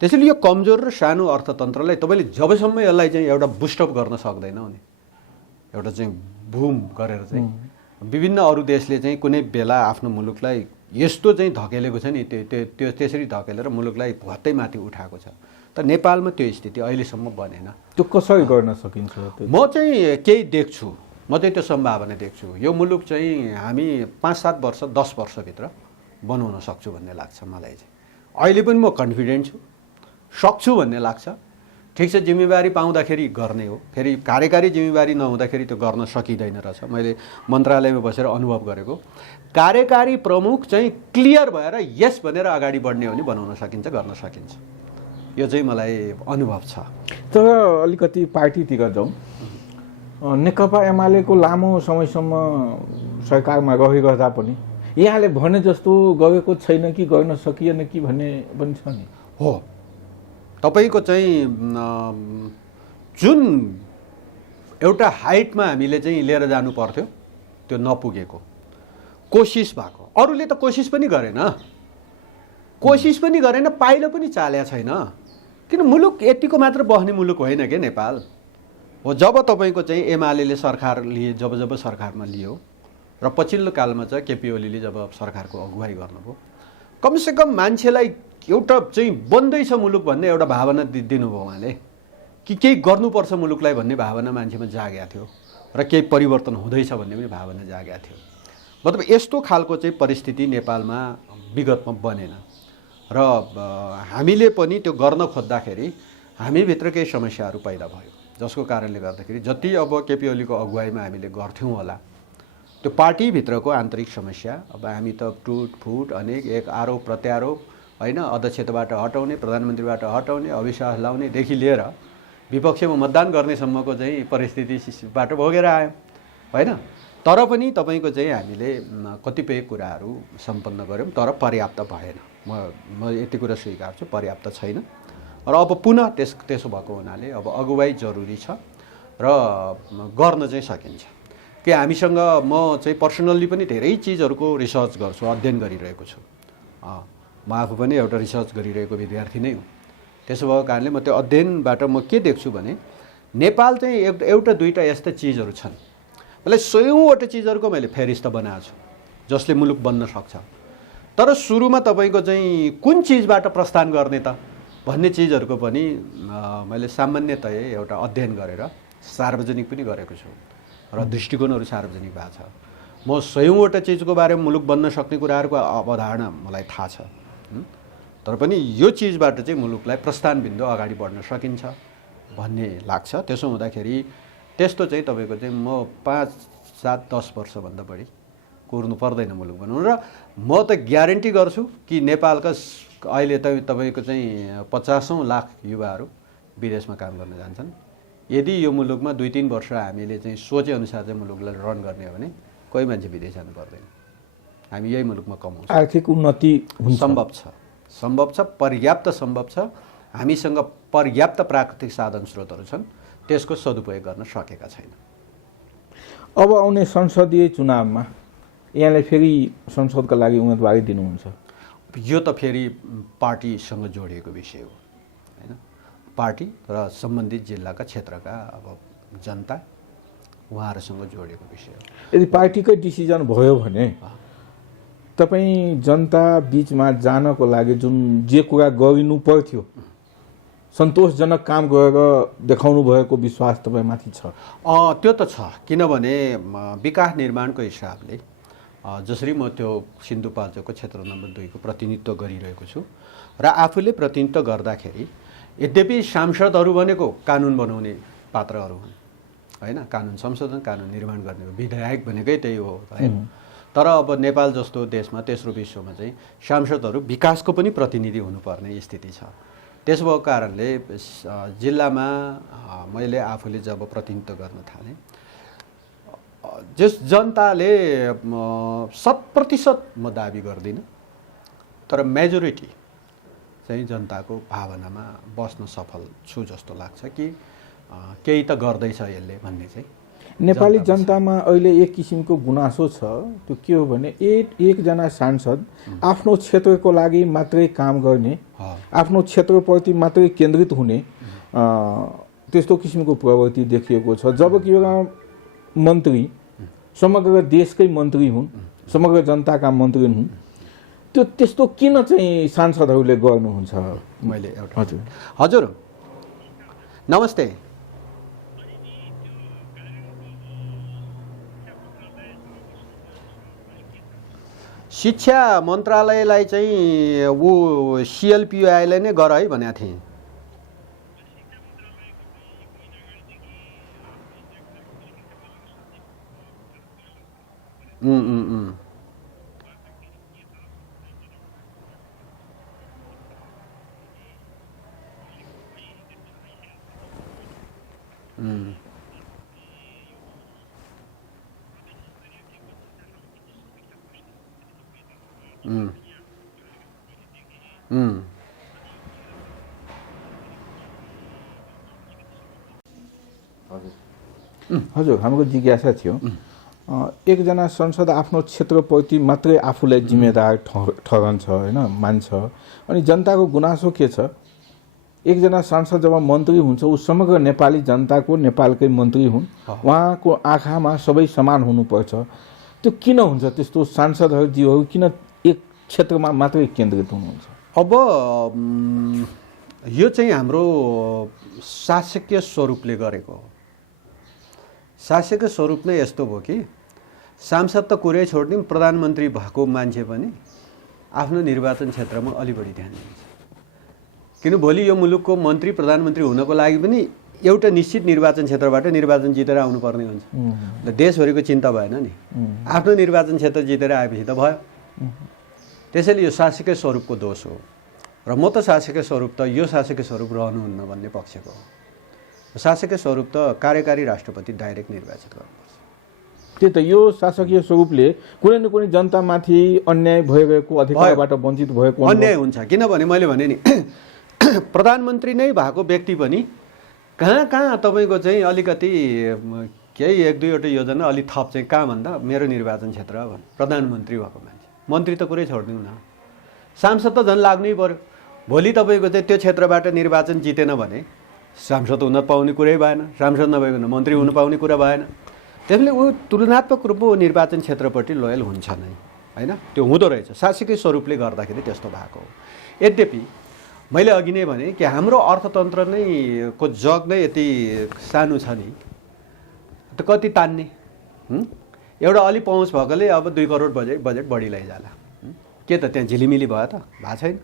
त्यसैले यो कमजोर र सानो अर्थतन्त्रलाई तपाईँले जबसम्म यसलाई चाहिँ एउटा बुस्टअप गर्न सक्दैनौ नि, एउटा चाहिँ बुम गरेर चाहिँ विभिन्न अरू देशले चाहिँ कुनै बेला आफ्नो मुलुकलाई यस्तो चाहिँ धकेलेको छ नि, त्यो त्यसरी धकेलेर मुलुकलाई भत्तै माथि उठाएको छ। तर नेपालमा त्यो स्थिति अहिलेसम्म बनेन। त्यो कसरी गर्न सकिन्छ? म चाहिँ केही देख्छु, म चाहिँ त्यो सम्भावना देख्छु। यो मुलुक चाहिँ हामी 5-7 वर्ष 10 वर्षभित्र बनाउन सक्छु भन्ने लाग्छ मलाई चाहिँ। अहिले पनि म कन्फिडेन्ट छु, सक्छु भन्ने लाग्छ। ठिक छ, जिम्मेवारी पाउँदाखेरि गर्ने हो, फेरि कार्यकारी जिम्मेवारी नहुँदाखेरि त्यो गर्न सकिँदैन रहेछ। मैले मन्त्रालयमा बसेर अनुभव गरेको कार्यकारी प्रमुख चाहिँ क्लियर भएर यस भनेर अगाडि बढ्ने हो भने बनाउन सकिन्छ, गर्न सकिन्छ। यो चाहिँ मलाई अनुभव छ। तर अलिकति पार्टीतिर जाउँ। नेकपा एमालेको लामो समयसम्म सरकारमा रहिरहँदा पनि यहाँले भने जस्तो गरेको छैन कि गर्न सकिएन कि भन्ने पनि छ नि। हो, तपाईँको चाहिँ जुन एउटा हाइटमा हामीले चाहिँ लिएर जानु पर्थ्यो त्यो नपुगेको, कोसिस भएको। अरूले त कोसिस पनि गरेन, पाइलो पनि चालेको छैन। किन मुलुक यतिको मात्र बस्ने मुलुक होइन के नेपाल हो। जब तपाईँको चाहिँ एमाले सरकार लिए, जब सरकारमा लियो र पछिल्लो कालमा चाहिँ केपी ओलीले जब सरकारको अगुवाई गर्नुभयो, कमसेकम मान्छेलाई एउटा चाहिँ बन्दैछ मुलुक भन्ने एउटा भावना दिनुभयो उहाँले, कि केही गर्नुपर्छ मुलुकलाई भन्ने भावना मान्छेमा जागेको थियो र केही परिवर्तन हुँदैछ भन्ने पनि भावना जागेको थियो। मतलब यस्तो खालको चाहिँ परिस्थिति नेपालमा विगतमा बनेन र हामीले पनि त्यो गर्न खोज्दाखेरि हामीभित्र केही समस्याहरू पैदा भयो, जसको कारणले गर्दाखेरि जति अब केपी ओलीको अगुवाईमा हामीले गर्थ्यौँ होला, त्यो पार्टीभित्रको आन्तरिक समस्या, अब हामी त टुटफुट अनेक एक आरोप प्रत्यारोप होइन, अध्यक्षताबाट हटाउने, प्रधानमन्त्रीबाट हटाउने, अविश्वास लाउनेदेखि लिएर विपक्षमा मतदान गर्नेसम्मको चाहिँ परिस्थितिबाट भोगेर आयो होइन। तर पनि तपाईँको चाहिँ हामीले कतिपय कुराहरू सम्पन्न गऱ्यौँ, तर पर्याप्त भएन। म यति कुरा स्वीकार्छु, पर्याप्त छैन। र अब पुनः त्यसो भएको हुनाले अब अगुवाई जरुरी छ र गर्न चाहिँ सकिन्छ। कि हामीसँग म चाहिँ पर्सनल्ली पनि धेरै चिजहरूको रिसर्च गर्छु, अध्ययन गरिरहेको छु। म आफू पनि एउटा रिसर्च गरिरहेको विद्यार्थी नै हुँ। त्यसो भएको कारणले म त्यो अध्ययनबाट म के देख्छु भने नेपाल चाहिँ एउटा दुईवटा यस्ता चिजहरू छन्, मतलब 100वटा चिजहरूको मैले फेरिस्त बनाएको छु जसले मुलुक बन्न सक्छ। तर सुरुमा तपाईँको चाहिँ कुन चिजबाट प्रस्थान गर्ने त भन्ने चिजहरूको पनि मैले सामान्यतया एउटा अध्ययन गरेर सार्वजनिक पनि गरेको छु र दृष्टिकोणहरू सार्वजनिक भएको छ। म 100वटा चिजको बारेमा मुलुक बन्न सक्ने कुराहरूको अवधारणा मलाई थाहा छ, तर पनि यो चिजबाट चाहिँ मुलुकलाई प्रस्थान बिन्दु अगाडि बढ्न सकिन्छ भन्ने लाग्छ। त्यसो हुँदाखेरि त्यस्तो चाहिँ तपाईँको चाहिँ म 5, 7, 10 वर्षभन्दा बढी कुर्नु पर्दैन मुलुक बनाउनु। र म त ग्यारेन्टी गर्छु कि नेपालका अहिले तपाईँको चाहिँ 50औं लाख युवाहरू विदेशमा काम गर्न जान्छन्। यदि यो मुलुकमा 2-3 वर्ष हामीले चाहिँ सोचेअनुसार चाहिँ मुलुकलाई रन गर्ने हो भने कोही मान्छे विदेश जानु पर्दैन, हामी यही मुलुकमा कमाउँछौँ। आर्थिक उन्नति सम्भव छ, पर्याप्त सम्भव छ। हामीसँग पर्याप्त प्राकृतिक साधन स्रोतहरू छन्, त्यसको सदुपयोग गर्न सकेका छैन। अब आउने संसदीय चुनावमा यहाँले फेरि संसदका लागि उम्मेदवारी दिनुहुन्छ? यो त फेरि पार्टीसँग जोडिएको विषय हो होइन। पार्टी र सम्बन्धित जिल्लाका क्षेत्रका अब जनता उहाँहरूसँग जोडिएको विषय हो। यदि पार्टीकै डिसिजन भयो भने तपाईँ जनता बीचमा जानको लागि जे कुरा गरिनु पर्थ्यो, सन्तोषजनक काम गरेर देखाउनु भएको विश्वास तपाईँमाथि छ? त्यो त छ, किनभने विकास निर्माणको हिसाबले जसरी म त्यो सिन्धुपाल्चोकको क्षेत्र नम्बर 2 को प्रतिनिधित्व गरिरहेको छु र आफूले प्रतिनिधित्व गर्दाखेरि यद्यपि सांसदहरू भनेको कानुन बनाउने पात्रहरू हुन् होइन, कानुन संशोधन, कानुन निर्माण गर्ने हो। विधायक भनेकै त्यही हो होइन। तर अब नेपाल जस्तो देशमा, तेस्रो विश्वमा चाहिँ सांसदहरू विकासको पनि प्रतिनिधि हुनुपर्ने स्थिति छ। त्यसो भएको कारणले जिल्लामा मैले आफूले जब प्रतिनिधित्व गर्न थालेँ, जस जनताले 100% म दाबी गर्दिनँ, तर मेजोरिटी चाहिँ जनताको भावनामा बस्न सफल छु जस्तो लाग्छ कि केही त गर्दैछ यसले भन्ने चाहिँ। नेपाली जनतामा अहिले एक किसिमको गुनासो छ, त्यो के हो भने एकजना सांसद आफ्नो क्षेत्रको लागि मात्रै काम गर्ने, आफ्नो क्षेत्रप्रति मात्रै केन्द्रित हुने त्यस्तो किसिमको प्रवृत्ति देखिएको छ। जबकि एउटा मन्त्री समग्र देशकै मन्त्री हुन्, समग्र जनताका मन्त्री हुन्, त्यस्तो किन चाहिँ सांसदहरूले गर्नुहुन्छ? मैले एउटा हजुर नमस्ते, शिक्षा मन्त्रालयलाई चाहिँ वो सिएलपिआईलाई नै गर है भनेको थिएँ। हजुर हाम्रो जिज्ञासा थियो एकजना संसद आफ्नो क्षेत्रप्रति मात्रै आफूलाई जिम्मेदार ठहरन्छ होइन मान्छ अनि जनताको गुनासो के छ एकजना सांसद जब मन्त्री हुन्छ ऊ समग्र नेपाली जनताको नेपालकै मन्त्री हुन् उहाँको आँखामा सबै समान हुनुपर्छ त्यो किन हुन्छ त्यस्तो सांसदहरू किन एक क्षेत्रमा मात्रै केन्द्रित हुनुहुन्छ अब यो चाहिँ हाम्रो शासकीय स्वरूपले गरेको हो शासकीय स्वरूप नै यस्तो भयो कि सांसद त कुरै छोड्दिउँ प्रधानमन्त्री भएको मान्छे पनि आफ्नो निर्वाचन क्षेत्रमा अलि बढी ध्यान दिन्छ किन भोलि यो मुलुकको मन्त्री प्रधानमन्त्री हुनको लागि पनि एउटा निश्चित निर्वाचन क्षेत्रबाट निर्वाचन जितेर आउनुपर्ने हुन्छ देशभरिको चिन्ता भएन नि आफ्नो निर्वाचन क्षेत्र जितेर आएपछि त भयो त्यसैले यो शासकीय स्वरूपको दोष हो र म त शासकीय स्वरूप त यो शासकीय स्वरूप रहनुहुन्न भन्ने पक्षको हो शासकीय स्वरूप त कार्यकारी राष्ट्रपति डाइरेक्ट निर्वाचित गर्नुपर्छ त्यही त यो शासकीय स्वरूपले कुनै न कुनै जनतामाथि अन्याय भइरहेको अधिकारबाट वञ्चित भएको अन्याय हुन्छ किनभने मैले भने नि प्रधानमन्त्री नै भएको व्यक्ति पनि कहाँ कहाँ तपाईँको चाहिँ अलिकति केही एक दुईवटा योजना अलिक थप चाहिँ कहाँ भन्दा मेरो निर्वाचन क्षेत्र प्रधानमन्त्री भएको मान्छे मन्त्री त कुरै छोडिदिउँ न सांसद त झन् लाग्नै पर्यो भोलि तपाईँको चाहिँ त्यो क्षेत्रबाट निर्वाचन जितेन भने सांसद हुन पाउने कुरै भएन सांसद नभइकन मन्त्री हुन पाउने कुरा भएन त्यसले ऊ तुलनात्मक रूपमा ऊ निर्वाचन क्षेत्रपट्टि लोयल हुन्छ नै होइन त्यो हुँदो रहेछ शासकीय स्वरूपले गर्दाखेरि त्यस्तो भएको हो यद्यपि मैले अघि नै भने कि हाम्रो अर्थतन्त्र नै को जग नै यति सानो छ नि त कति तान्ने एउटा अलि पहुँच भएकोले अब 2 करोड बजेट बढी लैजाला के त त्यहाँ झिलिमिली भयो त भएको छैन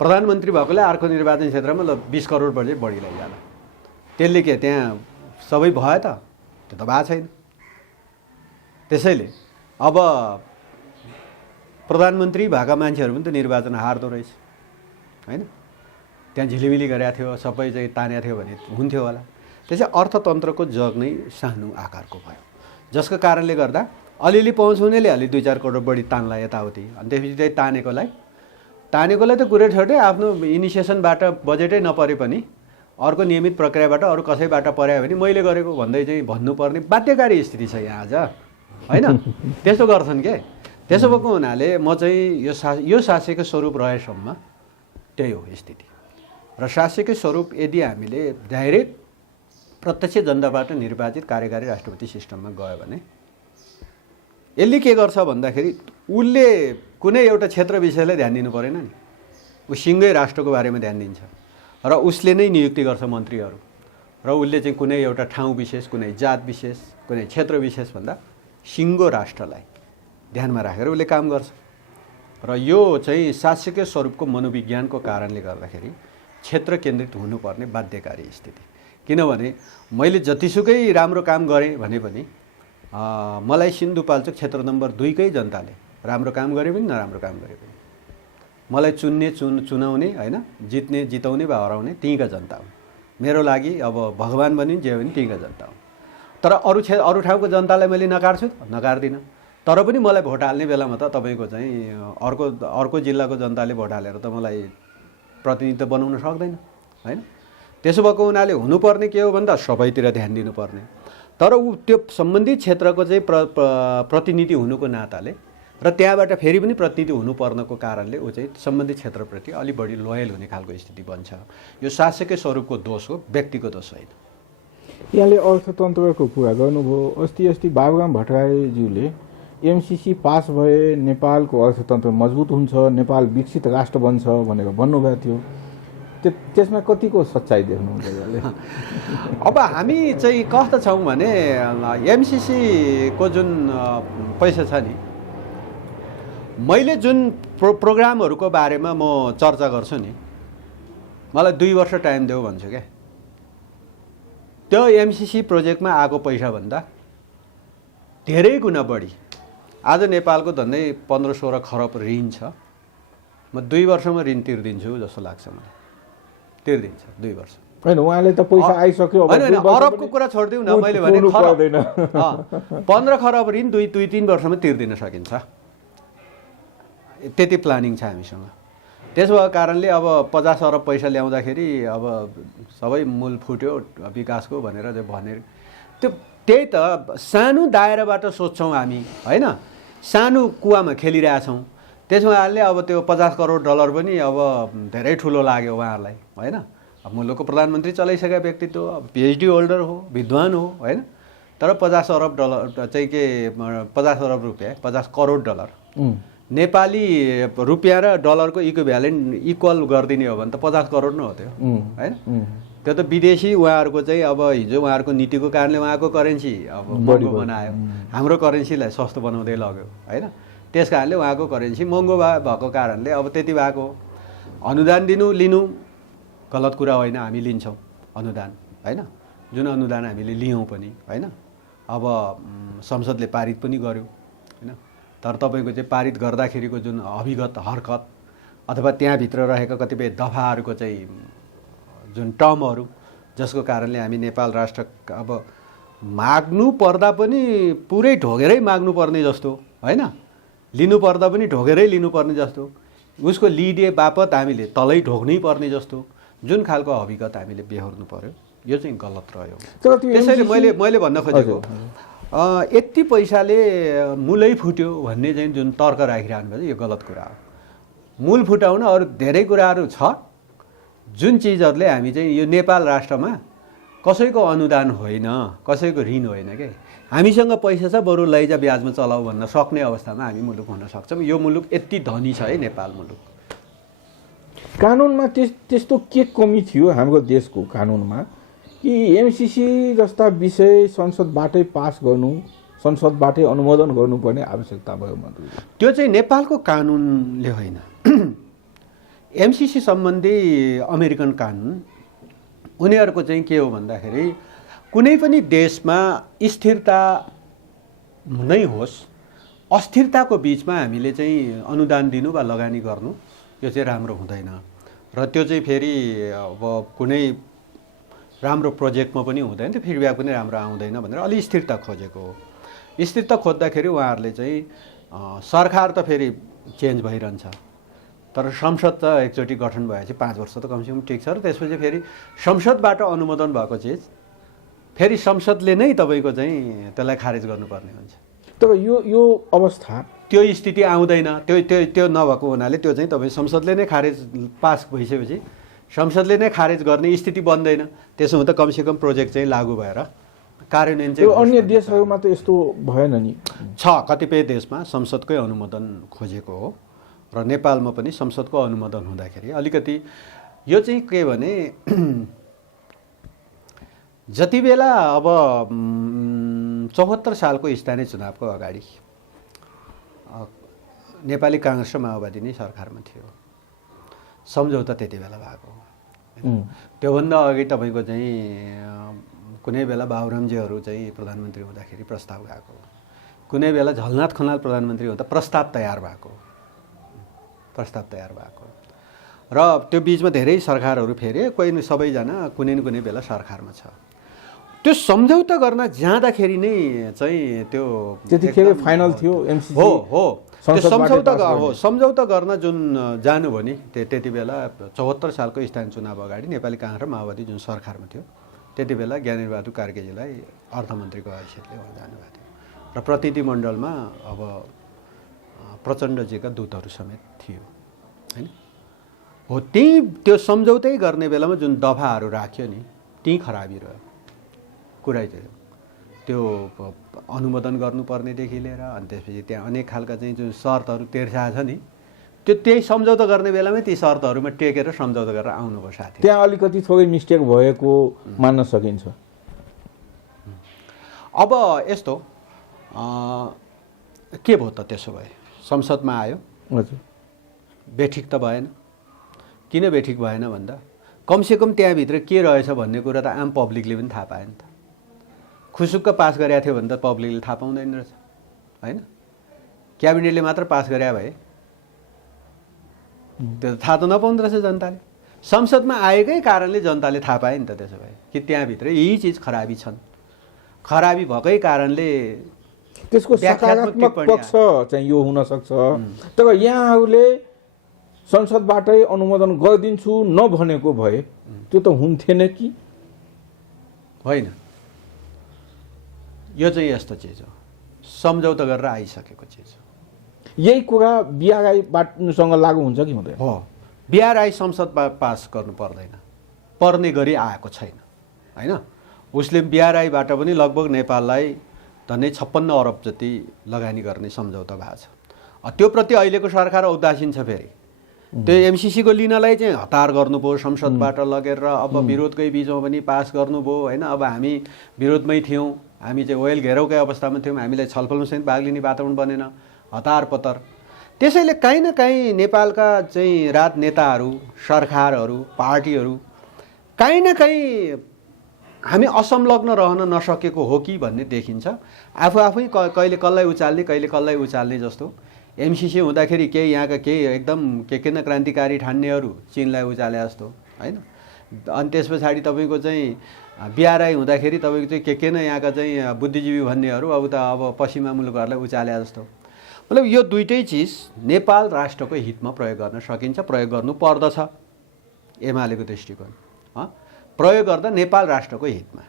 प्रधानमन्त्री भएकोले अर्को निर्वाचन क्षेत्रमा ल 20 करोड बजेट बढी लैजाला त्यसले के त्यहाँ सबै भयो त त्यो त भएको छैन त्यसैले अब प्रधानमन्त्री भएका मान्छेहरू पनि त निर्वाचन हार्दो रहेछ हैन त्यहाँ झिलिमिली गरेको थियो सबै चाहिँ तानेको थियो भने हुन्थ्यो होला त्यसै अर्थतन्त्रको जग नै सानो आकारको भयो जसको कारणले गर्दा अलिअलि पहुँच हुनेले अलि 2-4 करोड बढी तान्ला यताउति अनि त्यसपछि चाहिँ तानेकोलाई त कुरै छोडे आफ्नो इनिसिएसनबाट बजेटै नपरे पनि अर्को नियमित प्रक्रियाबाट अरू कसैबाट पर्यो भने मैले गरेको भन्दै चाहिँ भन्नुपर्ने बाध्यकारी स्थिति छ यहाँ आज होइन त्यस्तो गर्छन् के त्यसो भएको हुनाले म चाहिँ यो शासकीय स्वरूप रहेसम्म त्यही हो स्थिति र शासकीय स्वरूप यदि हामीले डाइरेक्ट प्रत्यक्ष जनताबाट निर्वाचित कार्यकारी राष्ट्रपति सिस्टममा गयो भने यसले के गर्छ भन्दाखेरि उसले कुनै एउटा क्षेत्र विषयलाई ध्यान दिनु परेन नि ऊ सिङ्गै राष्ट्रको बारेमा ध्यान दिन्छ र उसले नै नियुक्ति गर्छ मन्त्रीहरू र उसले चाहिँ कुनै एउटा ठाउँ विशेष कुनै जात विशेष कुनै क्षेत्र विशेष भन्दा सिङ्गो राष्ट्रलाई ध्यानमा राखेर उसले काम गर्छ र यो चाहिँ शासकीय स्वरूपको मनोविज्ञानको कारणले गर्दाखेरि क्षेत्र केन्द्रित हुनुपर्ने बाध्यकारी स्थिति किनभने मैले जतिसुकै राम्रो काम गरेँ भने पनि मलाई सिन्धुपाल्चोक क्षेत्र नम्बर 2 कै जनताले राम्रो काम गरे पनि नराम्रो काम गरे पनि मलाई चुनाउने हैन जिताउने वा हराउने त्यहीँका जनता हुन् मेरो लागि अब भगवान बनिन् जे पनि त्यहीँका जनता हुन् तर अरू ठाउँको जनतालाई मैले नकार्दिनँ तर पनि मलाई भोट हाल्ने बेलामा त तपाईँको चाहिँ अर्को जिल्लाको जनताले भोट हालेर त मलाई प्रतिनिधित्व बनाउन सक्दैन हैन त्यसो भएको हुनाले हुनुपर्ने के हो भन्दा सबैतिर ध्यान दिनुपर्ने तर ऊ त्यो सम्बन्धित क्षेत्रको चाहिँ प्रतिनिधि हुनुको नाताले र त्यहाँबाट फेरि पनि प्रतिनिधि हुनुपर्नको कारणले ऊ चाहिँ सम्बन्धित क्षेत्रप्रति अलि बढी लोयल हुने खालको स्थिति बन्छ यो शासकीय स्वरूपको दोष हो व्यक्तिको दोष होइन यहाँले अर्थतन्त्रको कुरा गर्नुभयो अस्ति बाबुराम भट्टराईज्यूले एमसीसी पास भए नेपालको अर्थतन्त्र मजबुत हुन्छ नेपाल विकसित राष्ट्र बन्छ भनेर भन्नुभएको थियो त्यसमा कतिको सच्चाइ देख्नुहुन्छ यहाँले अब हामी चाहिँ कस्तो छौँ भने एमसीसी को जुन पैसा छ नि मैले जुन प्रोग्रामहरूको बारेमा म चर्चा गर्छु नि मलाई 2 वर्ष टाइम देऊ भन्छु क्या त्यो एमसीसी प्रोजेक्टमा आएको पैसा भन्दा धेरै गुणा बढी आज नेपालको झन्डै 15-16 खरब ऋण छ म 2 वर्षमा ऋण तिर्दिन्छु जस्तो लाग्छ मलाई तिर्दिन्छ 2 वर्ष हैन उहाँले त पैसा आइसक्यो अब अरबको कुरा छोड्दिउँ न मैले भने 15 खरब ऋण 2-3 वर्षमा तिर्दिन सकिन्छ त्यति प्लानिङ छ हामीसँग। त्यसो भएको कारणले अब 50 अरब पैसा ल्याउँदाखेरि अब सबै मूल फुट्यो विकासको भनेर भनेर त्यही त सानो दायराबाट सोध्छौँ हामी होइन, सानो कुवामा खेलिरहेछौँ। त्यसो उहाँहरूले अब त्यो 50 करोड डलर पनि अब धेरै ठुलो लाग्यो उहाँहरूलाई होइन। अब मुलुकको प्रधानमन्त्री चलाइसकेका व्यक्तित्व, PhD होल्डर हो, विद्वान हो होइन, तर 50 अरब डलर चाहिँ के 50 अरब रुपियाँ 50 करोड डलर नेपाली रुपियाँ र डलरको इक्वल गरिदिने हो भने त 50 करोड नै हो त्यो होइन। त्यो त विदेशी उहाँहरूको चाहिँ अब हिजो उहाँहरूको नीतिको कारणले उहाँको करेन्सी अब महँगो बनायो, हाम्रो करेन्सीलाई सस्तो बनाउँदै लग्यो होइन। त्यस कारणले उहाँको करेन्सी महँगो भएको कारणले अब त्यति भएको। अनुदान लिनु गलत कुरा होइन, हामी लिन्छौँ अनुदान होइन, जुन अनुदान हामीले लियौँ पनि होइन। अब संसदले पारित पनि गर्यो होइन, तर तपाईँको चाहिँ पारित गर्दाखेरिको जुन अभिगत हरकत अथवा त्यहाँभित्र रहेका कतिपय दफाहरूको चाहिँ जुन टर्महरू जसको कारणले हामी नेपाल राष्ट्र अब माग्नु पर्दा पनि पुरै ढोगेरै माग्नुपर्ने जस्तो होइन, लिनु पर्दा पनि ढोगेरै लिनुपर्ने जस्तो, उसको लिडे बापत हामीले तलै ढोग्नै पर्ने जस्तो जुन खालको अभिगत हामीले बेहोर्नु पर्यो, यो चाहिँ गलत रह्यो। त्यसैले मैले भन्न खोजेको यति पैसाले मूलै फुट्यो भन्ने चाहिँ जुन तर्क राखिरहनु भएको यो गलत कुरा हो। मूल फुटाउन अरू धेरै कुराहरू छ जुन चिजहरूले हामी चाहिँ यो नेपाल राष्ट्रमा कसैको अनुदान होइन, कसैको ऋण होइन के, हामीसँग पैसा छ बरु लैजा ब्याजमा चलाऊ भन्न सक्ने अवस्थामा हामी मुलुक हुन सक्छौँ। यो मुलुक यति धनी छ है नेपाल मुलुक। कानुनमा त्यस्तो के कमी थियो हाम्रो देशको कानुनमा कि MCC जस्ता विषय संसदबाटै पास गर्नु, संसदबाटै अनुमोदन गर्नुपर्ने आवश्यकता भयो मन्त्री? त्यो चाहिँ नेपालको कानुनले होइन, MCC सम्बन्धी अमेरिकन कानुन उनीहरूको चाहिँ के हो भन्दाखेरि कुनै पनि देशमा स्थिरता नै होस् अस्थिरताको बिचमा हामीले चाहिँ अनुदान दिनु वा लगानी गर्नु यो चाहिँ राम्रो हुँदैन र त्यो चाहिँ फेरि अब कुनै राम्रो प्रोजेक्टमा पनि हुँदैन, त्यो फिडब्याक पनि राम्रो आउँदैन भनेर अलि स्थिरता खोजेको हो। स्थिरता खोज्दाखेरि उहाँहरूले चाहिँ सरकार त फेरि चेन्ज भइरहन्छ तर संसद त एकचोटि गठन भएपछि 5 वर्ष त कमसेकम ठिक छ र त्यसपछि फेरि संसदबाट अनुमोदन भएको चिज फेरि संसदले नै तपाईँको चाहिँ त्यसलाई खारेज गर्नुपर्ने हुन्छ। तर यो अवस्था त्यो स्थिति आउँदैन, त्यो नभएको हुनाले त्यो चाहिँ तपाईँ संसदले नै खारेज पास भइसकेपछि संसदले नै खारेज गर्ने स्थिति बन्दैन। त्यसो हुँदा कमसेकम प्रोजेक्ट चाहिँ लागू भएर कार्यान्वयन चाहिँ अन्य देशहरूमा त यस्तो भएन नि छ। कतिपय देशमा संसदकै अनुमोदन खोजेको हो र नेपालमा पनि संसदको अनुमोदन हुँदाखेरि अलिकति यो चाहिँ के भने जति बेला अब 74 सालको स्थानीय चुनावको अगाडि नेपाली काङ्ग्रेस र माओवादी नै सरकारमा थियो, सम्झौता त्यति बेला भएको हो। त्योभन्दा अघि तपाईँको चाहिँ कुनै बेला बाबुरामजीहरू चाहिँ प्रधानमन्त्री हुँदाखेरि प्रस्ताव गएको, कुनै बेला झलनाथ खनाल प्रधानमन्त्री हुँदा प्रस्ताव तयार भएको र त्यो बिचमा धेरै सरकारहरू फेरे, कोही सबैजना कुनै न कुनै बेला सरकारमा छ। त्यो सम्झौता गर्न जाँदाखेरि नै चाहिँ त्यो त्यतिखेर फाइनल थियो MCC हो सम्झौता गर्न जुन जानु भयो नि त्यति बेला 74 सालको स्थानीय चुनाव अगाडि नेपाली काङ्ग्रेस र माओवादी जुन सरकारमा थियो त्यति बेला ज्ञानेरबहादुर कार्कीजीलाई अर्थमन्त्रीको हैसियतले उहाँ जानुभएको थियो र प्रतिनिधिमण्डलमा अब प्रचण्डजीका दूतहरू समेत थियो हैन। हो त्यही त्यो सम्झौतै गर्ने बेलामा जुन दफाहरू राख्यो नि त्यही खराबी रह्यो कुरा चाहिँ त्यो अनुमोदन गर्नुपर्नेदेखि लिएर अनि त्यसपछि त्यहाँ अनेक खालका चाहिँ जुन शर्तहरू तेर्सा छ नि त्यही सम्झौता गर्ने बेलामै ती शर्तहरूमा टेकेर सम्झौता गरेर आउनुभयो साथी। त्यहाँ अलिकति थोरै मिस्टेक भएको मान्न सकिन्छ। अब यस्तो के भयो त त्यसो भए संसदमा आयो हजुर बेठिक त भएन। किन बेठिक भएन भन्दा कमसेकम त्यहाँभित्र के रहेछ भन्ने कुरा त आम पब्लिकले पनि थाहा पायो नि त। खुसुक्क पास गरेको थियो भने त पब्लिकले थाहा पाउँदैन रहेछ होइन, क्याबिनेटले मात्र पास गरे भए त्यो त थाहा त नपाउँदो रहेछ जनताले। संसदमा आएकै कारणले जनताले थाहा पाए नि त त्यसो भए कि त्यहाँभित्र यही चिज खराबी छन्, खराबी भएकै कारणले त्यसको व्याख्यात्मक सकारात्मक पक्ष चाहिँ यो हुन सक्छ। तर यहाँहरूले संसदबाटै अनुमोदन गरिदिन्छु नभनेको भए त्यो त हुन्थेन कि होइन। यो चाहिँ यस्तो चिज हो, सम्झौता गरेर आइसकेको चिज हो। यही कुरा बिआरआईसँग लागू हुन्छ कि हुँदैन? हो, बिआरआई संसदमा पास गर्नु पर्दैन, पर्ने गरी आएको छैन होइन। उसले बिआरआईबाट पनि लगभग नेपाललाई झन्डै 56 अरब जति लगानी गर्ने सम्झौता भएको छ। त्यो प्रति अहिलेको सरकार उदासीन छ। फेरि त्यो एमसिसीको लिनलाई चाहिँ हतार गर्नुभयो संसदबाट लगेर, अब विरोधकै बिचमा पनि पास गर्नुभयो होइन। अब हामी विरोधमै थियौँ, हामी चाहिँ ओयल घेराउकै अवस्थामा थियौँ, हामीलाई छलफलमा सहित भाग लिने वातावरण बनेन, हतार पतार। त्यसैले काहीँ न काहीँ नेपालका चाहिँ राजनेताहरू, सरकारहरू, पार्टीहरू काहीँ न काहीँ हामी असंलग्न रहन नसकेको हो कि भन्ने देखिन्छ। आफै कहिले कसलाई उचाल्ने कहिले कसलाई उचाल्ने जस्तो। एमसिसी हुँदाखेरि केही यहाँका केही एकदम के न क्रान्तिकारी ठान्नेहरू चीनलाई उचाले जस्तो होइन। अनि त्यस पछाडि तपाईँको चाहिँ बिआरआई हुँदाखेरि तपाईँको चाहिँ के न यहाँका चाहिँ बुद्धिजीवी भन्नेहरू अब पश्चिमा मुलुकहरूलाई उचाले जस्तो। मतलब यो दुइटै चिज नेपाल राष्ट्रको हितमा प्रयोग गर्न सकिन्छ, प्रयोग गर्नु पर्दछ एमालेको दृष्टिकोण। प्रयोग गर्दा नेपाल राष्ट्रको हितमा,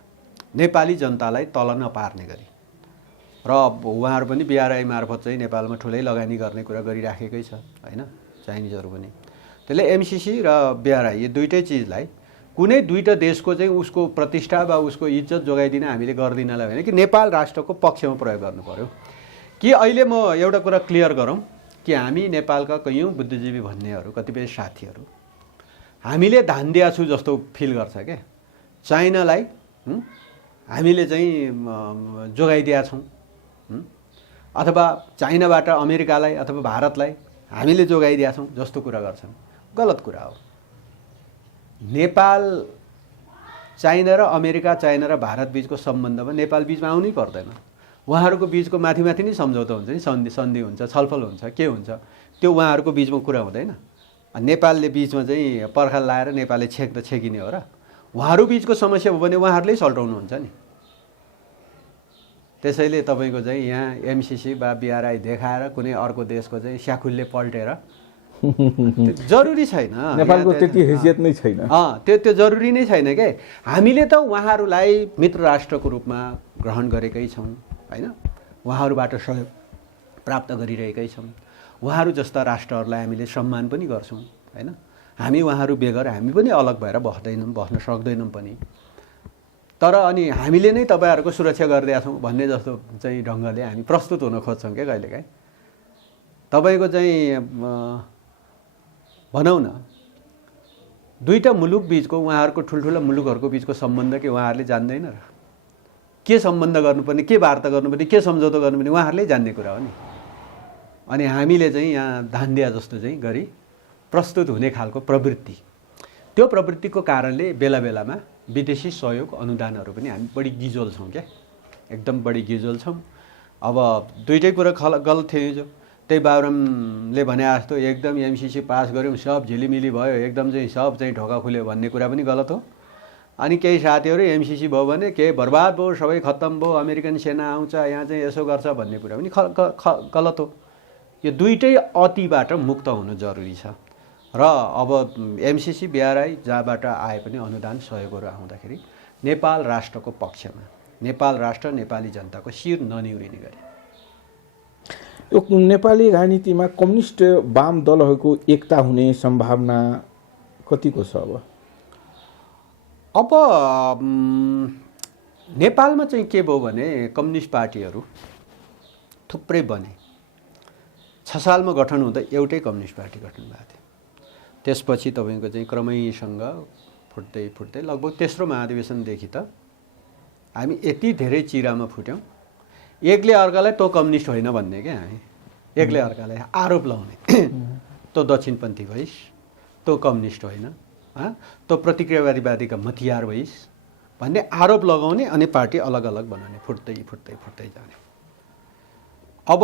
नेपाली जनतालाई तल नपार्ने गरी। र उहाँहरू पनि बिआरआई मार्फत चाहिँ नेपालमा ठुलै लगानी गर्ने कुरा गरिराखेकै छ होइन, चाइनिजहरू पनि। त्यसले एमसिसी र बिआरआई यो दुइटै चिजलाई कुनै दुईटा देशको चाहिँ उसको प्रतिष्ठा वा उसको इज्जत जोगाइदिन हामीले गर्दिनलाई होइन कि नेपाल राष्ट्रको पक्षमा प्रयोग गर्नु पर्यो। कि अहिले म एउटा कुरा क्लियर गरौँ कि हामी नेपालका कैयौँ बुद्धिजीवी भन्नेहरू, कतिपय साथीहरू हामीले धान दिया छु जस्तो फिल गर्छ क्या। चाइनालाई हामीले चाहिँ जोगाइदिया छौँ अथवा चाइनाबाट अमेरिकालाई अथवा भारतलाई हामीले जोगाइदिया छौँ जस्तो कुरा गर्छन्। गलत कुरा हो। नेपाल चाइना र अमेरिका, चाइना र भारत बिचको सम्बन्धमा नेपाल बिचमा आउनै पर्दैन। उहाँहरूको बिचको माथि नै सम्झौता हुन्छ नि, सन्धि हुन्छ, छलफल हुन्छ, के हुन्छ त्यो उहाँहरूको बिचमा कुरा हुँदैन। नेपालले बिचमा चाहिँ पर्खाल लाएर नेपालले छेकिने हो र? उहाँहरू बिचको समस्या हो भने उहाँहरूले सल्टाउनुहुन्छ नि। त्यसैले तपाईँको चाहिँ यहाँ एमसिसी वा बिआरआई देखाएर कुनै अर्को देशको चाहिँ स्याकुलले पल्टेर जरुरी छैन। नेपालको त्यति हैसियत नै छैन। त्यो जरुरी नै छैन क्या। हामीले त उहाँहरूलाई मित्र राष्ट्रको रूपमा ग्रहण गरेकै छौँ होइन, उहाँहरूबाट सहयोग प्राप्त गरिरहेकै छौँ। उहाँहरू जस्ता राष्ट्रहरूलाई हामीले सम्मान पनि गर्छौँ होइन। हामी उहाँहरू बेगर हामी पनि अलग भएर बस्न सक्दैनौँ पनि। तर अनि हामीले नै तपाईँहरूको सुरक्षा गरिदिएका छौँ भन्ने जस्तो चाहिँ ढङ्गले हामी प्रस्तुत हुन खोज्छौँ क्या कहिलेकाहीँ। तपाईँको चाहिँ भनौँ न दुईटा मुलुक बिचको, उहाँहरूको ठुल्ठुला मुलुकहरूको बिचको सम्बन्ध के उहाँहरूले जान्दैन र? के सम्बन्ध गर्नुपर्ने, के वार्ता गर्नुपर्ने, के सम्झौता गर्नुपर्ने उहाँहरूले जान्ने कुरा हो नि। अनि हामीले चाहिँ यहाँ धान्दिया जस्तो चाहिँ गरी प्रस्तुत हुने खालको प्रवृत्ति, त्यो प्रवृत्तिको कारणले बेला बेलामा विदेशी सहयोग अनुदानहरू पनि हामी बढी गिजोल छौँ क्या, एकदम बढी गिजोल छौँ। अब दुइटै कुरा गलत थियो जो त्यही बाबुरामले भने जस्तो एकदम एमसिसी पास गऱ्यौँ सब झिलिमिली भयो, एकदम चाहिँ सब चाहिँ ढोका खुल्यो भन्ने कुरा पनि गलत हो। अनि केही साथीहरू एमसिसी भयो भने के बर्बाद भयो, सबै खत्तम भयो, अमेरिकन सेना आउँछ यहाँ चाहिँ यसो गर्छ भन्ने कुरा पनि गलत हो। यो दुइटै अतिबाट मुक्त हुनु जरुरी छ। र अब एमसिसी बिआरआई जहाँबाट आए पनि अनुदान सहयोगहरू आउँदाखेरि नेपाल राष्ट्रको पक्षमा, नेपाल राष्ट्र नेपाली जनताको शिर ननिउरिने गरी। यो नेपाली राजनीतिमा कम्युनिस्ट वाम दलहरूको एकता हुने सम्भावना कतिको छ अब नेपालमा चाहिँ के भयो भने कम्युनिस्ट पार्टीहरू थुप्रै बने। 6 सालमा गठन हुँदा एउटै कम्युनिस्ट पार्टी गठन भएको थियो। त्यसपछि तपाईँको चाहिँ क्रमैसँग फुट्दै लगभग तेस्रो महाधिवेशनदेखि त हामी यति धेरै चिरामा फुट्यौँ, एकले अर्कालाई तँ कम्युनिस्ट होइन भन्ने क्या। हामी एकले अर्कालाई आरोप लाउने, तँ दक्षिणपन्थी भइस्, तँ कम्युनिस्ट होइन, तँ प्रतिक्रियावादीका मतियार भइस् भन्ने आरोप लगाउने अनि पार्टी अलग अलग बनाउने, फुट्दै जाने। अब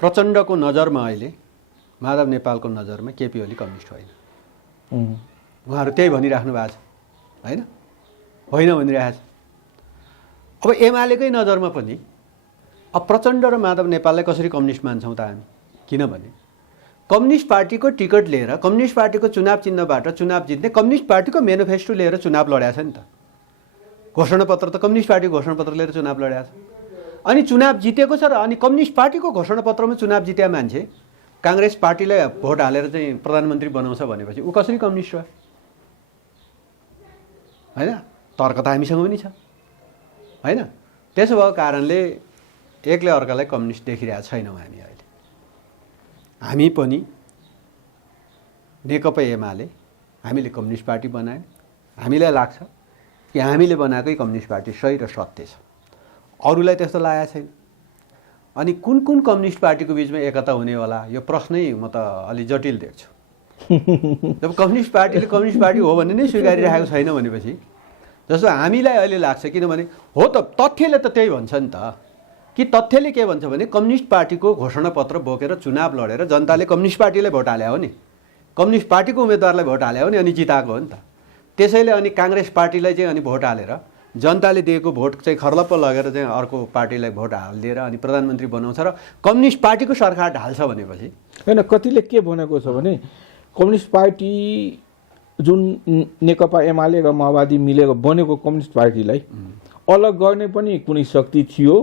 प्रचण्डको नजरमा अहिले, माधव नेपालको नजरमा केपी ओली कम्युनिस्ट होइन, उहाँहरू त्यही भनिराख्नु भएको छ होइन भनिरहेको छ। अब एमालेकै नजरमा पनि अब प्रचण्ड र माधव नेपाललाई कसरी कम्युनिस्ट मान्छौँ त हामी? किनभने कम्युनिस्ट पार्टीको टिकट लिएर कम्युनिस्ट पार्टीको चुनाव चिन्हबाट चुनाव जित्ने कम्युनिस्ट पार्टीको मेनिफेस्टो लिएर चुनाव लड्या छ नि त। घोषणापत्र त कम्युनिस्ट पार्टीको घोषणापत्र लिएर चुनाव लड्या छ। अनि चुनाव जितेको छ र अनि कम्युनिस्ट पार्टीको घोषणापत्रमा चुनाव जित्या मान्छे काङ्ग्रेस पार्टीलाई भोट हालेर चाहिँ प्रधानमन्त्री बनाउँछ भनेपछि ऊ कसरी कम्युनिस्ट हो? होइन, तर्क त हामीसँग पनि छ होइन। त्यसो भएको कारणले एकले अर्कालाई कम्युनिस्ट देखिरहेको छैनौँ हामी अहिले। हामी पनि नेकपा एमाले हामीले कम्युनिस्ट पार्टी बनायौँ। हामीलाई लाग्छ कि हामीले बनाएकै कम्युनिस्ट पार्टी सही र सत्य छ, अरूलाई त्यस्तो लागेको छैन। अनि कुन कुन कम्युनिस्ट पार्टीको बिचमा एकता हुने होला यो प्रश्नै म त अलि जटिल देख्छु। जब कम्युनिस्ट पार्टीले कम्युनिस्ट पार्टी हो भने नै स्वीकारिरहेको छैन भनेपछि जस्तो हामीलाई अहिले लाग्छ, किनभने हो त तथ्यले त त्यही भन्छ नि त कि तथ्यले के भन्छ भने कम्युनिस्ट पार्टीको घोषणापत्र बोकेर चुनाव लडेर जनताले कम्युनिस्ट पार्टीलाई भोट हाल्यो हो नि, कम्युनिस्ट पार्टीको उम्मेदवारलाई भोट हाल्यो हो नि, अनि जिताएको हो नि त। त्यसैले अनि काङ्ग्रेस पार्टीलाई चाहिँ अनि भोट हालेर जनताले दिएको भोट चाहिँ खर्लप्प लगेर चाहिँ अर्को पार्टीलाई भोट हालिदिएर अनि प्रधानमन्त्री बनाउँछ र कम्युनिस्ट पार्टीको सरकार ढाल्छ भनेपछि होइन, कतिले के भनेको छ भने कम्युनिस्ट पार्टी जुन नेकपा एमाले र माओवादी मिलेर बनेको कम्युनिस्ट पार्टीलाई अलग गर्ने पनि कुनै शक्ति थियो,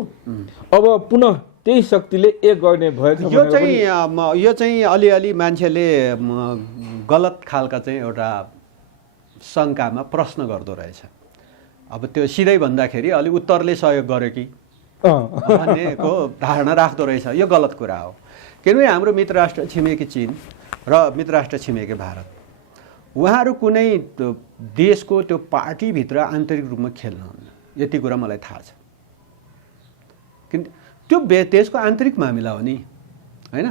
अब पुनः त्यही शक्तिले एक गर्ने भएको यो चाहिँ अलिअलि मान्छेले गलत खालका चाहिँ एउटा शङ्कामा प्रश्न गर्दो रहेछ। अब त्यो सिधै भन्दाखेरि अलि उत्तरले सहयोग गर्यो कि भन्नेको धारणा राख्दो रहेछ। यो गलत कुरा हो, किनभने हाम्रो मित्र राष्ट्र छिमेकी चीन र मित्र राष्ट्र छिमेकी भारत, उहाँहरू कुनै देशको त्यो पार्टीभित्र आन्तरिक रूपमा खेल्नुहुन्न, यति कुरा मलाई थाहा छ। किन त्यो देशको आन्तरिक मामिला हो नि होइन,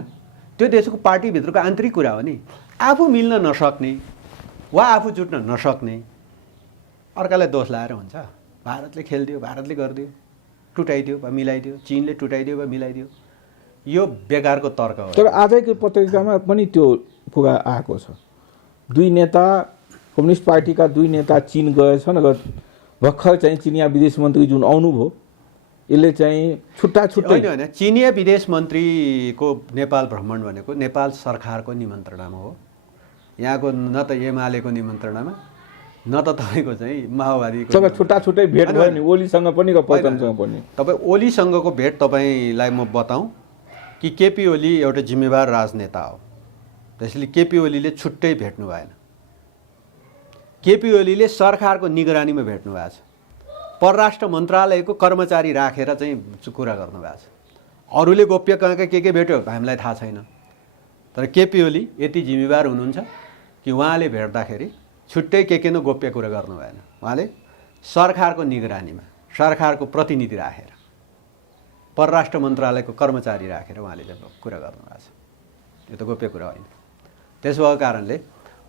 त्यो देशको पार्टीभित्रको आन्तरिक कुरा हो नि। आफू मिल्न नसक्ने वा आफू जुट्न नसक्ने अर्कालाई दोष लाएर हुन्छ? भारतले खेलिदियो, भारतले गरिदियो, टुटाइदियो वा मिलाइदियो, चीनले टुटाइदियो वा मिलाइदियो, यो बेकारको तर्क हो। तर आजको पत्रिकामा पनि त्यो कुरा आएको छ, दुई नेता कम्युनिस्ट पार्टीका दुई नेता चीन गएछन् र भर्खर चाहिँ चिनिया विदेश मन्त्री जुन आउनुभयो यसले चाहिँ छुट्टा छुट्टै होइन, चिनिया विदेश मन्त्रीको नेपाल भ्रमण भनेको नेपाल सरकारको निमन्त्रणामा हो, यहाँको न त एमालेको निमन्त्रणामा न त तपाईँको चाहिँ माओवादीको। छुट्टा छुट्टै भेट भयो नि ओलीसँग पनि र पचनसँग पनि। तपाईँ ओलीसँगको भेट तपाईँलाई म बताउँ कि केपी ओली एउटा जिम्मेवार राजनेता हो, त्यसैले केपी ओलीले छुट्टै भेट्नु भएन। केपी ओलीले सरकारको निगरानीमा भेट्नु भएको छ, परराष्ट्र मन्त्रालयको कर्मचारी राखेर चाहिँ कुरा गर्नु भएको छ। अरूले गोप्य कहाँ के भेट्यो हामीलाई थाहा छैन, तर केपी ओली यति जिम्मेवार हुनुहुन्छ कि उहाँले भेट्दाखेरि छुट्टै के न गोप्य कुरा गर्नु भएन। उहाँले सरकारको निगरानीमा सरकारको प्रतिनिधि राखेर परराष्ट्र मन्त्रालयको कर्मचारी राखेर उहाँले चाहिँ कुरा गर्नुभएको छ, यो त गोप्य कुरा होइन। त्यसो भएको कारणले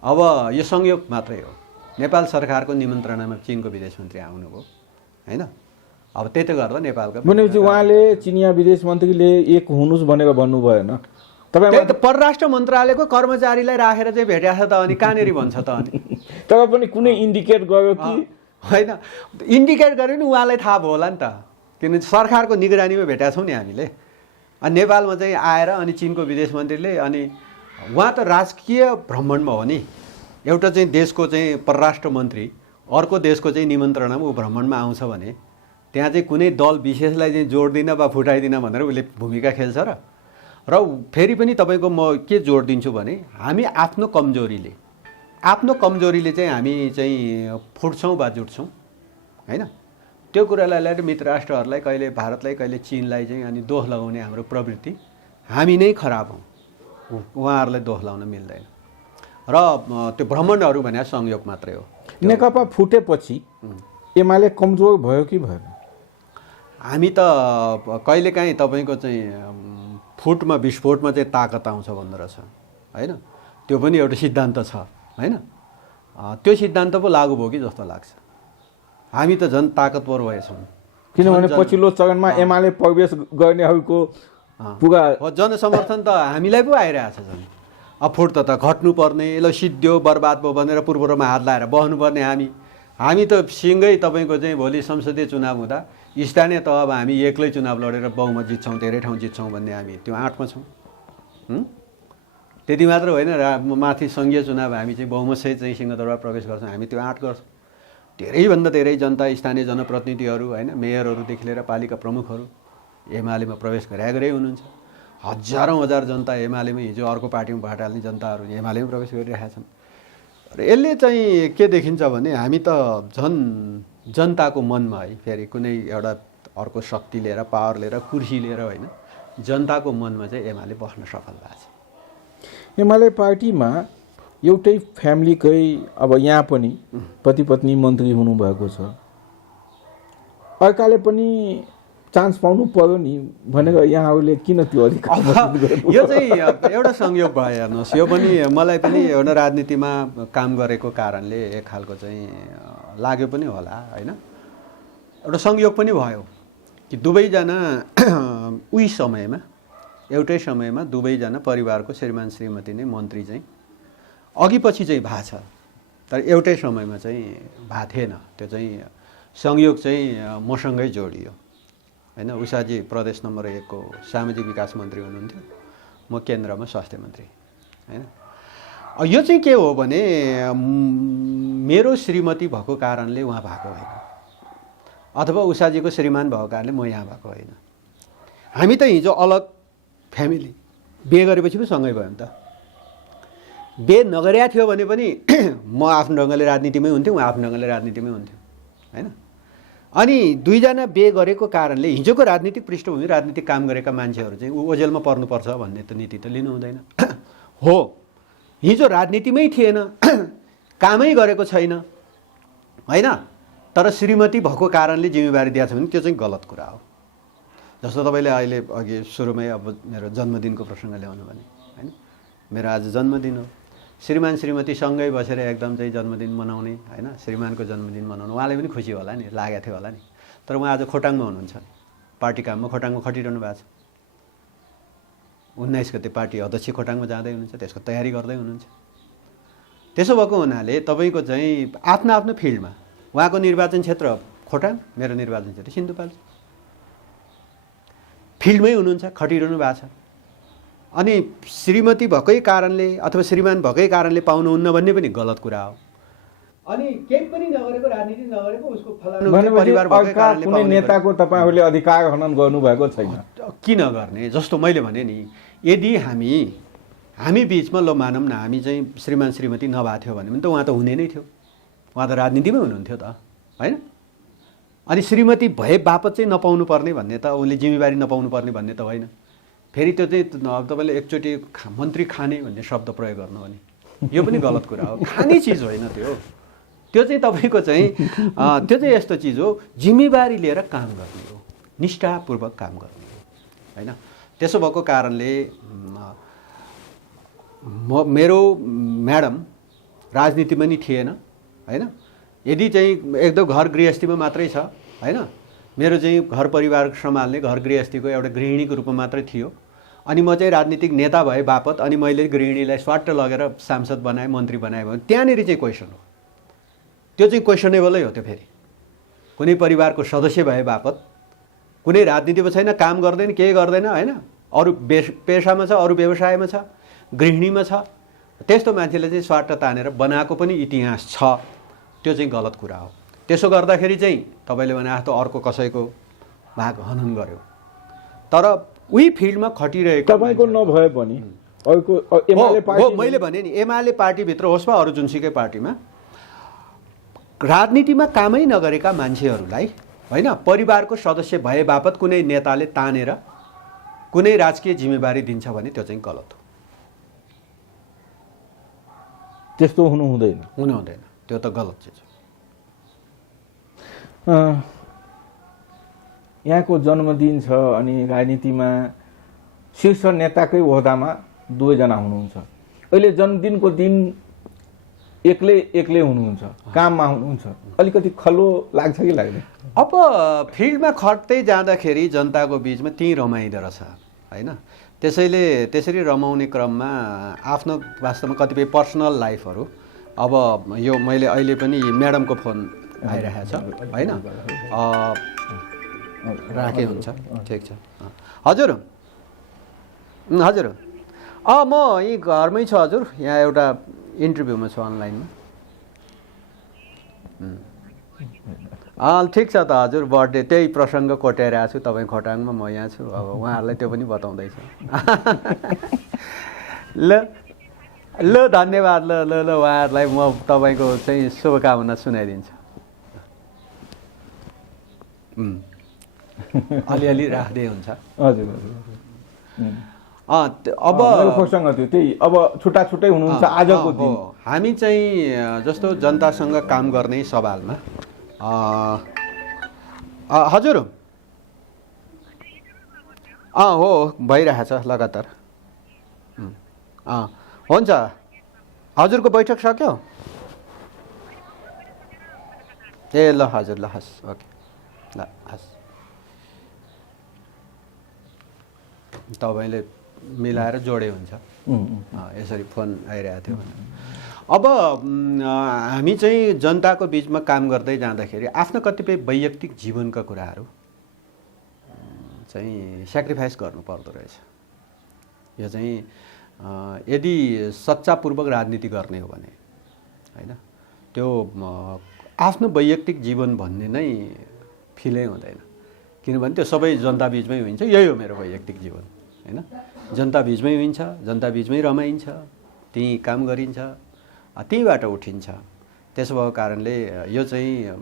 अब यो संयोग मात्रै हो, नेपाल सरकारको निमन्त्रणामा चीनको विदेश मन्त्री आउनुभयो होइन। अब त्यही त गर्दा नेपालको भनेपछि उहाँले चिनिया विदेश मन्त्रीले एक हुनुहोस् भनेर भन्नु भएन, त्यही त परराष्ट्र मन्त्रालयको कर्मचारीलाई राखेर चाहिँ भेट्या छ त, अनि कहाँनिर भन्छ त? अनि तर पनि कुनै इन्डिकेट गर्यो कि होइन? इन्डिकेट गर्यो नि उहाँलाई थाहा भयो होला नि त, किनभने सरकारको निगरानीमा भेटेका छौँ नि हामीले। अनि नेपालमा चाहिँ आएर अनि चिनको विदेश मन्त्रीले अनि उहाँ त राजकीय भ्रमणमा हो नि, एउटा चाहिँ देशको चाहिँ परराष्ट्र मन्त्री अर्को देशको चाहिँ निमन्त्रणामा ऊ भ्रमणमा आउँछ भने त्यहाँ चाहिँ कुनै दल विशेषलाई चाहिँ जोड दिन वा फुटाइदिन भनेर उसले भूमिका खेल्छ र फेरि पनि तपाईँको म के जोड दिन्छु भने हामी आफ्नो कमजोरीले चाहिँ हामी चाहिँ फुट्छौँ वा जुट्छौँ होइन। त्यो कुरालाई लिएर मित्र राष्ट्रहरूलाई कहिले भारतलाई कहिले चीनलाई चाहिँ अनि दोष लगाउने हाम्रो प्रवृत्ति, हामी नै खराब हौँ, उहाँहरूलाई दोष लगाउन मिल्दैन। र त्यो भ्रमणहरू भने संयोग मात्रै हो। नेकपा फुटेपछि एमाले कमजोर भयो कि भएन? हामी त कहिलेकाहीँ तपाईँको चाहिँ फुटमा विस्फोटमा चाहिँ ताकत आउँछ भन्दो रहेछ होइन, त्यो पनि एउटा सिद्धान्त छ होइन। त्यो सिद्धान्त पो लागु भयो कि जस्तो लाग्छ। हामी त झन् ताकतवर भएछौँ, किनभने पछिल्लो चरणमा एमाले प्रवेश गर्नेहरूको पुरा जनसमर्थन त हामीलाई पो आइरहेछ झन्। अब फुट त घट्नुपर्ने, ल सिद्धियो बर्बाद भयो भनेर पूर्वमा हात लाएर बस्नुपर्ने हामी त सिँगै तपाईँको चाहिँ भोलि संसदीय चुनाव हुँदा स्थानीय तहमा हामी एक्लै चुनाव लडेर बहुमत जित्छौँ, धेरै ठाउँ जित्छौँ भन्ने हामी त्यो आँटमा छौँ। त्यति मात्र होइन, माथि सङ्घीय चुनाव हामी चाहिँ बहुमतसहित चाहिँ सिंहदरबार प्रवेश गर्छौँ, हामी त्यो आँट गर्छौँ। धेरैभन्दा धेरै जनता, स्थानीय जनप्रतिनिधिहरू होइन, मेयरहरूदेखि लिएर पालिका प्रमुखहरू एमालेमा प्रवेश गरे हुनुहुन्छ। हजारौँ हजार जनता एमालेमा, हिजो अर्को पार्टीमा भोट हाल्ने जनताहरू एमालेमा प्रवेश गरिरहेका छन्। र यसले चाहिँ के देखिन्छ भने हामी त झन् जनताको मनमा है, फेरि कुनै एउटा अर्को शक्ति लिएर, पावर लिएर, कुर्सी लिएर होइन, जनताको मनमा चाहिँ एमाले बस्न सफल भएको छ। एमाले पार्टीमा एउटै फ्यामिलीकै अब यहाँ पनि पति पत्नी मन्त्री हुनुभएको छ, अर्काले पनि चान्स पाउनु पर्यो नि भनेर यहाँहरूले किन त्यो अधिकार गर्नु? यो चाहिँ एउटा संयोग भयो हेर्नुहोस्। यो पनि मलाई पनि एउटा राजनीतिमा काम गरेको कारणले एक खालको चाहिँ लाग्यो पनि होला होइन। एउटा संयोग पनि भयो कि दुवैजना उही समयमा, एउटै समयमा दुवैजना परिवारको श्रीमान श्रीमती नै मन्त्री चाहिँ अघि पछि चाहिँ भएको छ, तर एउटै समयमा चाहिँ भएको थिएन। त्यो चाहिँ संयोग चाहिँ मसँगै जोडियो होइन। उषाजी प्रदेश नम्बर 1 को सामाजिक विकास मन्त्री हुनुहुन्थ्यो, म केन्द्रमा स्वास्थ्य मन्त्री होइन। यो चाहिँ के हो भने मेरो श्रीमती भएको कारणले उहाँ भएको होइन, अथवा उषाजीको श्रीमान भएको कारणले म यहाँ भएको होइन। हामी त हिजो अलग फ्यामिली, बिहे गरेपछि पो सँगै भयौँ त। बिहे नगरेको थियो भने पनि म आफ्नो ढङ्गले राजनीतिमै हुन्थेँ, उहाँ आफ्नो ढङ्गले राजनीतिमै हुन्थ्यो होइन। अनि दुईजना बिहे गरेको कारणले हिजोको राजनीतिक पृष्ठभूमि, राजनीतिक काम गरेका मान्छेहरू चाहिँ ओझेलमा पर्नुपर्छ भन्ने त नीति त लिनु हुँदैन। हो, हिजो राजनीतिमै थिएन, कामै गरेको छैन होइन, तर श्रीमती भएको कारणले जिम्मेवारी दिएको छ भने त्यो चाहिँ गलत कुरा हो। जस्तो तपाईँले अहिले अघि सुरुमै अब मेरो जन्मदिनको प्रसङ्ग ल्याउनु भने होइन, मेरो आज जन्मदिन हो, श्रीमान श्रीमती सँगै बसेर एकदम चाहिँ जन्मदिन मनाउने होइन, श्रीमानको जन्मदिन मनाउनु, उहाँलाई पनि खुसी होला नि, लागेको थियो होला नि। तर उहाँ आज खोटाङमा हुनुहुन्छ, पार्टी काममा खोटाङमा खटिरहनु भएको छ। 19 गते पार्टी अध्यक्ष खोटाङमा जाँदै हुनुहुन्छ, त्यसको तयारी गर्दै हुनुहुन्छ। त्यसो भएको हुनाले तपाईँको चाहिँ आफ्नो आफ्नो फिल्डमा, उहाँको निर्वाचन क्षेत्र खोटाङ, मेरो निर्वाचन क्षेत्र सिन्धुपाल्चोक, फिल्डमै हुनुहुन्छ, खटिरहनु भएको छ। अनि श्रीमती भएकै कारणले अथवा श्रीमान भएकै कारणले पाउनुहुन्न भन्ने पनि गलत कुरा हो। अनि केही पनि नगरेको, राजनीति नगरेको, उसको फलानु परिवार भएकै कारणले कुनै नेताको तपाईहरूले अधिकार हनन गर्नुभएको छैन, किन गर्ने? जस्तो मैले भने नि, यदि हामी बिचमा ल मानौँ न, हामी चाहिँ श्रीमान श्रीमती नभएको थियो भने त उहाँ त हुने नै थियो, उहाँ त राजनीतिमै हुनुहुन्थ्यो त होइन। अनि श्रीमती भए बापत चाहिँ नपाउनु पर्ने भन्ने त, उसले जिम्मेवारी नपाउनु पर्ने भन्ने त होइन। फेरि त्यो चाहिँ अब तपाईँले एकचोटि मन्त्री खाने भन्ने शब्द प्रयोग गर्नु भने यो पनि गलत कुरा हो। खाने चिज होइन त्यो चाहिँ तपाईँको चाहिँ त्यो चाहिँ यस्तो चिज हो, जिम्मेवारी लिएर काम गर्ने हो, निष्ठापूर्वक काम गर्ने हो होइन। त्यसो भएको कारणले मेरो म्याडम राजनीतिमा नि थिएन होइन। यदि चाहिँ एकदम घर गृहस्थीमा मात्रै छ होइन, मेरो चाहिँ घर परिवार सम्हाल्ने, घर गृहस्थीको एउटा गृहिणीको रूपमा मात्रै थियो। अनि म चाहिँ राजनीतिक नेता भए बापत अनि मैले गृहिणीलाई स्वाट्ट लगेर सांसद बनाएँ, मन्त्री बनाएँ भने त्यहाँनिर चाहिँ क्वेसन हो, त्यो चाहिँ क्वेसनेबलै हो। त्यो फेरि कुनै परिवारको सदस्य भए बापत, कुनै राजनीतिमा छैन, काम गर्दैन, केही गर्दैन होइन, अरू पेसामा छ, अरू व्यवसायमा छ, गृहिणीमा छ, त्यस्तो मान्छेले चाहिँ स्वाट्ट तानेर बनाएको पनि इतिहास छ, त्यो चाहिँ गलत कुरा हो। त्यसो गर्दाखेरि चाहिँ तपाईँले भने जस्तो अर्को कसैको भाग हनन गर्यो, तर उही फिल्डमा खटिरहेको तपाईँको नभए पनि अर्को एमाले पार्टी, मैले भने नि एमाले पार्टीभित्र होस् वा अरू जुनसुकै पार्टीमा राजनीतिमा कामै नगरेका मान्छेहरूलाई होइन, परिवारको सदस्य भए बापत कुनै नेताले तानेर कुनै राजकीय जिम्मेवारी दिन्छ भने त्यो चाहिँ गलत हो। त्यस्तो हुनु हुँदैन, त्यो त गलत चिज हो। यहाँको जन्मदिन छ अनि राजनीतिमा शीर्ष नेताकै ओहदामा दुवैजना हुनुहुन्छ। अहिले जन्मदिनको दिन एक्लै हुनुहुन्छ, काममा हुनुहुन्छ, अलिकति खल्लो लाग्छ कि लाग्दैन? अब फिल्डमा खट्दै जाँदाखेरि जनताको बिचमा त्यही रमाइदो रहेछ होइन। त्यसरी रमाउने क्रममा आफ्नो वास्तवमा कतिपय पर्सनल लाइफहरू, अब यो मैले अहिले पनि म्याडमको फोन आइरहेको छ होइन, राखे हुन्छ ठिक छ हजुर हजुर म यहीँ घरमै छु हजुर यहाँ एउटा इन्टरभ्यूमा छु अनलाइनमा ठिक छ त हजुर बर्थडे त्यही प्रसङ्ग कोट्याइरहेको छु तपाईँ खोटाङमा म यहाँ छु अब उहाँहरूलाई त्यो पनि बताउँदैछु ल ल धन्यवाद ल ल ल उहाँहरूलाई म तपाईँको चाहिँ शुभकामना सुनाइदिन्छु अलिअलि राख्दै हुन्छ हजुर अब मेरो प्रसङ्ग थियो त्यही अब छुट्टा छुट्टै हुनुहुन्छ आजको दिन हामी चाहिँ जस्तो जनतासँग काम गर्ने सवालमा हजुर हो भइरहेछ लगातार हुन्छ हजुरको बैठक सक्यो ए ल हजुर ल हस् ओके ल हस् तपाईँले मिलाएर जोडे हुन्छ यसरी फोन आइरहेको थियो अब हामी चाहिँ जनताको बिचमा काम गर्दै जाँदाखेरि आफ्नो कतिपय वैयक्तिक जीवनका कुराहरू चाहिँ सेक्रिफाइस गर्नु पर्दो रहेछ यो चाहिँ यदि सच्चापूर्वक राजनीति गर्ने हो भने होइन त्यो आफ्नो वैयक्तिक जीवन भन्ने नै फिलै हुँदैन किनभने त्यो सबै जनता बिचमै हुन्छ यही हो मेरो वैयक्तिक जीवन होइन जनता बिचमै हुन्छ जनता बिचमै रमाइन्छ त्यहीँ काम गरिन्छ त्यहीँबाट उठिन्छ त्यसो भएको कारणले यो चाहिँ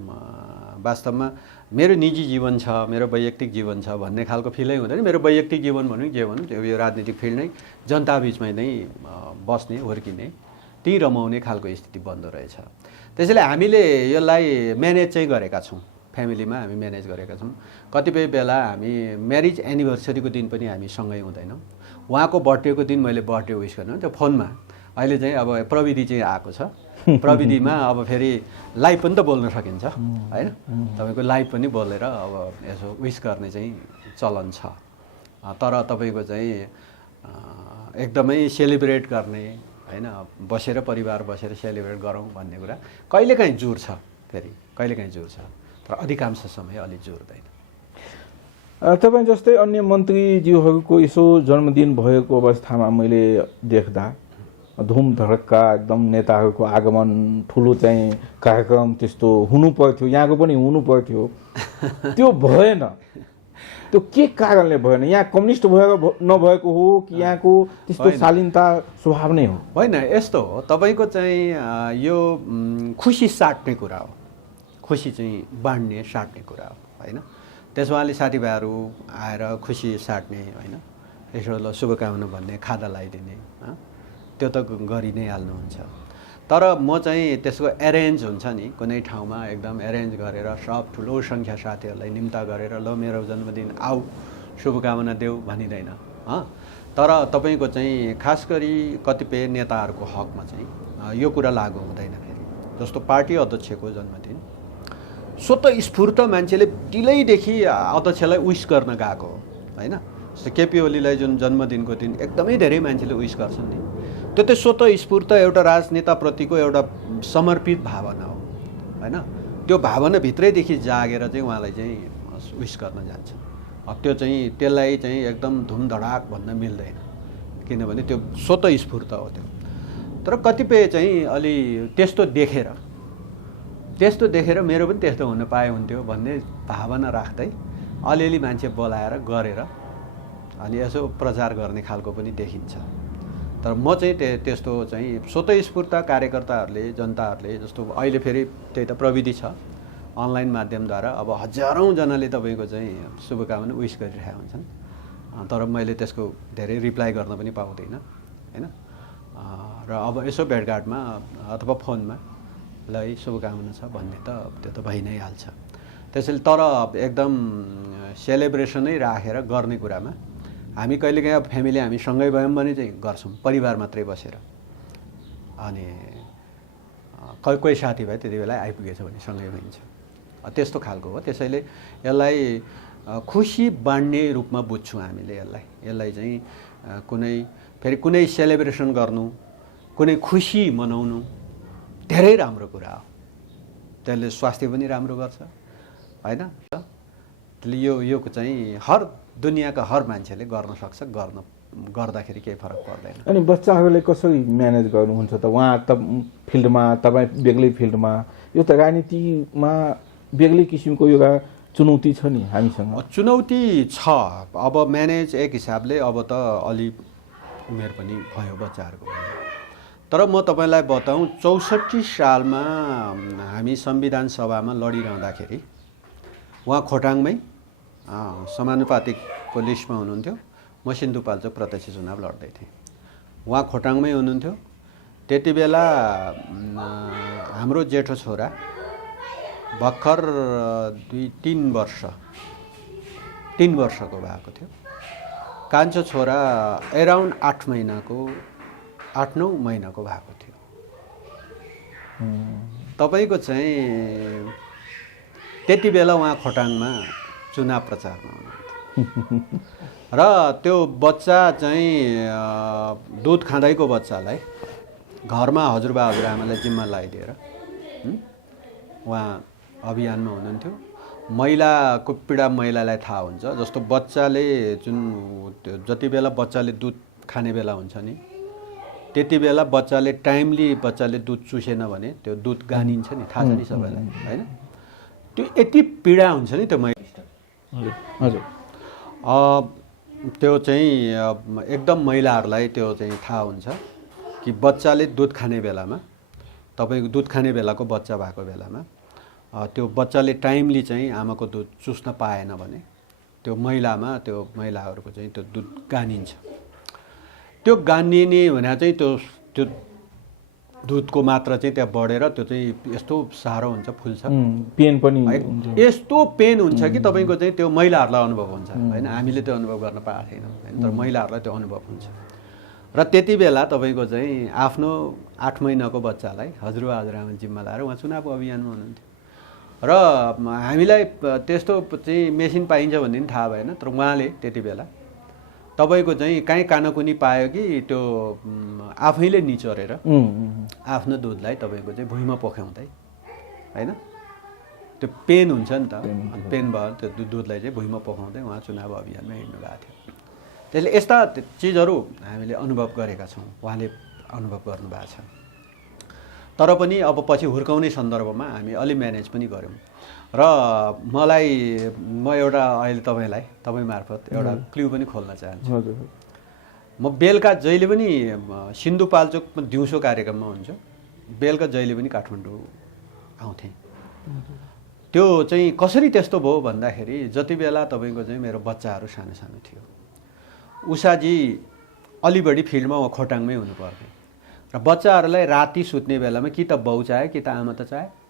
वास्तवमा मेरो निजी जीवन छ मेरो वैयक्तिक जीवन छ भन्ने खालको फिलै हुँदैन मेरो वैयक्तिक जीवन भनौँ जे भनौँ त्यो यो राजनीतिक फिल्ड नै जनता बिचमै नै बस्ने हुर्किने त्यहीँ रमाउने खालको स्थिति बन्दो रहेछ त्यसैले हामीले यसलाई म्यानेज चाहिँ गरेका छौँ फ्यामिलीमा हामी म्यानेज गरेका छौँ कतिपय बेला हामी म्यारिज एनिभर्सरीको दिन पनि हामी सँगै हुँदैनौँ उहाँको बर्थडेको दिन मैले बर्थडे विस गर्नु त्यो फोनमा अहिले चाहिँ अब प्रविधि चाहिँ आएको छ प्रविधिमा अब फेरि लाइभ पनि त बोल्न सकिन्छ होइन तपाईँको लाइभ पनि बोलेर अब यसो विस गर्ने चाहिँ चलन छ तर तपाईँको चाहिँ एकदमै सेलिब्रेट गर्ने होइन बसेर परिवार बसेर सेलिब्रेट गरौँ भन्ने कुरा कहिलेकाहीँ जुर्छ फेरि कहिलेकाहीँ जुर्छ तर अधिकांश समय अलि जुर्दैन तपाईँ जस्तै अन्य मन्त्रीज्यूहरूको यसो जन्मदिन भएको अवस्थामा मैले देख्दा धुमधडक्का एकदम नेताहरूको आगमन ठुलो चाहिँ कार्यक्रम त्यस्तो हुनु पर्थ्यो यहाँको पनि हुनु पर्थ्यो त्यो भएन त्यो के कारणले भएन यहाँ कम्युनिस्ट भएर नभएको हो कि यहाँको त्यस्तो शालीनता स्वभाव नै हो होइन यस्तो हो तपाईँको चाहिँ यो खुसी साट्ने कुरा हो खुसी चाहिँ बाँड्ने साट्ने कुरा हो होइन त्यसमा अलि साथीभाइहरू आएर खुसी साट्ने होइन यसो ल शुभकामना भन्ने खादा लगाइदिने त्यो त गरि नै हाल्नुहुन्छ तर म चाहिँ त्यसको एरेन्ज हुन्छ नि कुनै ठाउँमा एकदम एरेन्ज गरेर सब ठुलो सङ्ख्या साथीहरूलाई निम्ता गरेर ल मेरो जन्मदिन आऊ शुभकामना देऊ भनिँदैन तर तपाईँको चाहिँ खास गरी कतिपय नेताहरूको हकमा चाहिँ यो कुरा लागु हुँदैन फेरि जस्तो पार्टी अध्यक्षको जन्मदिन स्वतः स्फूर्त मान्छेले दिलैदेखि अध्यक्षलाई विस गर्न गएको हो होइन जस्तो केपी ओलीलाई जुन जन्मदिनको दिन एकदमै धेरै मान्छेले विस गर्छन् नि त्यो त स्वतः स्फूर्त एउटा राजनेताप्रतिको एउटा समर्पित भावना हो होइन त्यो भावनाभित्रैदेखि जागेर चाहिँ उहाँलाई चाहिँ विस गर्न जान्छ त्यो चाहिँ त्यसलाई चाहिँ एकदम धुमधडाक भन्न मिल्दैन किनभने त्यो स्वतः स्फूर्त हो त्यो तर कतिपय चाहिँ अलि त्यस्तो देखेर मेरो पनि त्यस्तो हुन पाए हुन्थ्यो भन्ने भावना राख्दै अलिअलि मान्छे बोलाएर गरेर अनि यसो प्रचार गर्ने खालको पनि देखिन्छ तर म चाहिँ त्यस्तो चाहिँ स्वतः स्फूर्त कार्यकर्ताहरूले जनताहरूले जस्तो अहिले फेरि त्यही त प्रविधि छ अनलाइन माध्यमद्वारा अब हजारौँ जनाले तपाईँको चाहिँ शुभकामना विस गरिरहेका हुन्छन् तर मैले त्यसको धेरै रिप्लाई गर्न पनि पाउँदिनँ होइन र अब यसो भेटघाटमा अथवा फोनमा ल शुभकामना छ भन्ने त त्यो त भइ नै हाल्छ त्यसैले तर एकदम सेलिब्रेसनै राखेर गर्ने कुरामा हामी कहिलेकाहीँ अब फ्यामिली हामी सँगै भयौँ भने चाहिँ गर्छौँ परिवार मात्रै बसेर अनि कोही साथीभाइ त्यति बेला आइपुगेछ भने सँगै भइन्छ त्यस्तो खालको हो त्यसैले यसलाई खुसी बाँड्ने रूपमा बुझ्छौँ हामीले यसलाई चाहिँ कुनै सेलिब्रेसन गर्नु कुनै खुसी मनाउनु धेरै राम्रो कुरा हो त्यसले स्वास्थ्य पनि राम्रो गर्छ होइन त्यसले यो चाहिँ हर दुनियाँका हर मान्छेले गर्न सक्छ, गर्दाखेरि केही फरक पर्दैन। अनि बच्चाहरूले कसरी म्यानेज गर्नुहुन्छ त? उहाँ त फिल्डमा, तपाईँ बेग्लै फिल्डमा, यो त राजनीतिमा बेग्लै किसिमको एउटा चुनौती छ नि हामीसँग। चुनौती छ। अब म्यानेज एक हिसाबले अब त अलि उमेर पनि भयो बच्चाहरूको। तर म तपाईँलाई बताउँ, 64 सालमा हामी संविधान सभामा लडिरहँदाखेरि उहाँ खोटाङमै समानुपातिकको लिस्टमा हुनुहुन्थ्यो। म सिन्धुपाल्चोक प्रत्यक्ष चुनाव लड्दै थिएँ, उहाँ खोटाङमै हुनुहुन्थ्यो। त्यति बेला हाम्रो जेठो छोरा भर्खर 3 वर्षको भएको थियो। कान्छो छोरा एराउन्ड 8-9 महिनाको भएको थियो। तपाईँको चाहिँ त्यति बेला उहाँ खोटाङमा चुनाव प्रचारमा हुनुहुन्थ्यो र त्यो बच्चा चाहिँ दुध खाँदैको बच्चालाई घरमा हजुरबा हजुरआमालाई जिम्मा लगाइदिएर उहाँ अभियानमा हुनुहुन्थ्यो। महिलाको पीडा महिलालाई थाहा हुन्छ। जस्तो बच्चाले जति बेला बच्चाले दुध खाने बेला हुन्छ नि, त्यति बेला टाइमली बच्चाले दुध चुसेन भने त्यो दुध गानिन्छ नि, थाहा छ नि सबैलाई, होइन? त्यो यति पीडा हुन्छ नि त्यो हजुर। त्यो चाहिँ एकदम महिलाहरूलाई त्यो चाहिँ थाहा हुन्छ कि बच्चाले दुध खाने बेलामा, तपाईँको दुध खाने बेलाको बच्चा भएको बेलामा त्यो बच्चाले टाइमली चाहिँ आमाको दुध चुस्न पाएन भने त्यो महिलाहरूको चाहिँ त्यो दुध गानिन्छ। त्यो गानिने भने चाहिँ त्यो दुधको मात्रा चाहिँ त्यहाँ बढेर त्यो चाहिँ यस्तो साह्रो हुन्छ, फुल्छ, पेन पनि यस्तो पेन हुन्छ कि तपाईँको चाहिँ त्यो महिलाहरूलाई अनुभव हुन्छ, होइन? हामीले त्यो अनुभव गर्न पाएको छैनौँ, होइन? तर महिलाहरूलाई त्यो अनुभव हुन्छ। र त्यति बेला तपाईँको चाहिँ आफ्नो 8 महिनाको बच्चालाई हजुरआमा जिम्मा लाएर उहाँ चुनावको अभियानमा हुनुहुन्थ्यो। र हामीलाई त्यस्तो चाहिँ मेसिन पाइन्छ भन्ने पनि थाहा भएन। तर उहाँले त्यति बेला तपाईँको चाहिँ काहीँ कानकुनी पायो कि त्यो आफैले निचोरेर आफ्नो दुधलाई तपाईँको चाहिँ भुइँमा पोख्याउँदै, होइन? त्यो पेन हुन्छ नि त, पेन भयो त्यो दुधलाई चाहिँ भुइँमा पोखाउँदै उहाँ चुनाव अभियानमा हिँड्नु भएको थियो। त्यसले यस्ता चिजहरू हामीले अनुभव गरेका छौँ, उहाँले अनुभव गर्नुभएको छ। तर पनि अब पछि हुर्काउने सन्दर्भमा हामी अलि म्यानेज पनि गऱ्यौँ। र म एउटा अहिले तपाईँ मार्फत एउटा क्ल्यु पनि खोल्न चाहन्छु। म बेलुका जहिले पनि सिन्धुपाल्चोकमा दिउँसो कार्यक्रममा हुन्छु, बेलुका जहिले पनि काठमाडौँ आउँथेँ। त्यो चाहिँ कसरी त्यस्तो भयो भन्दाखेरि जति बेला तपाईँको चाहिँ मेरो बच्चाहरू सानो सानो थियो, उषाजी अलि बढी फिल्डमा खोटाङमै हुनुपर्ने र बच्चाहरूलाई राति सुत्ने बेलामा कि त बाउ चाहे कि त आमा त चाहे।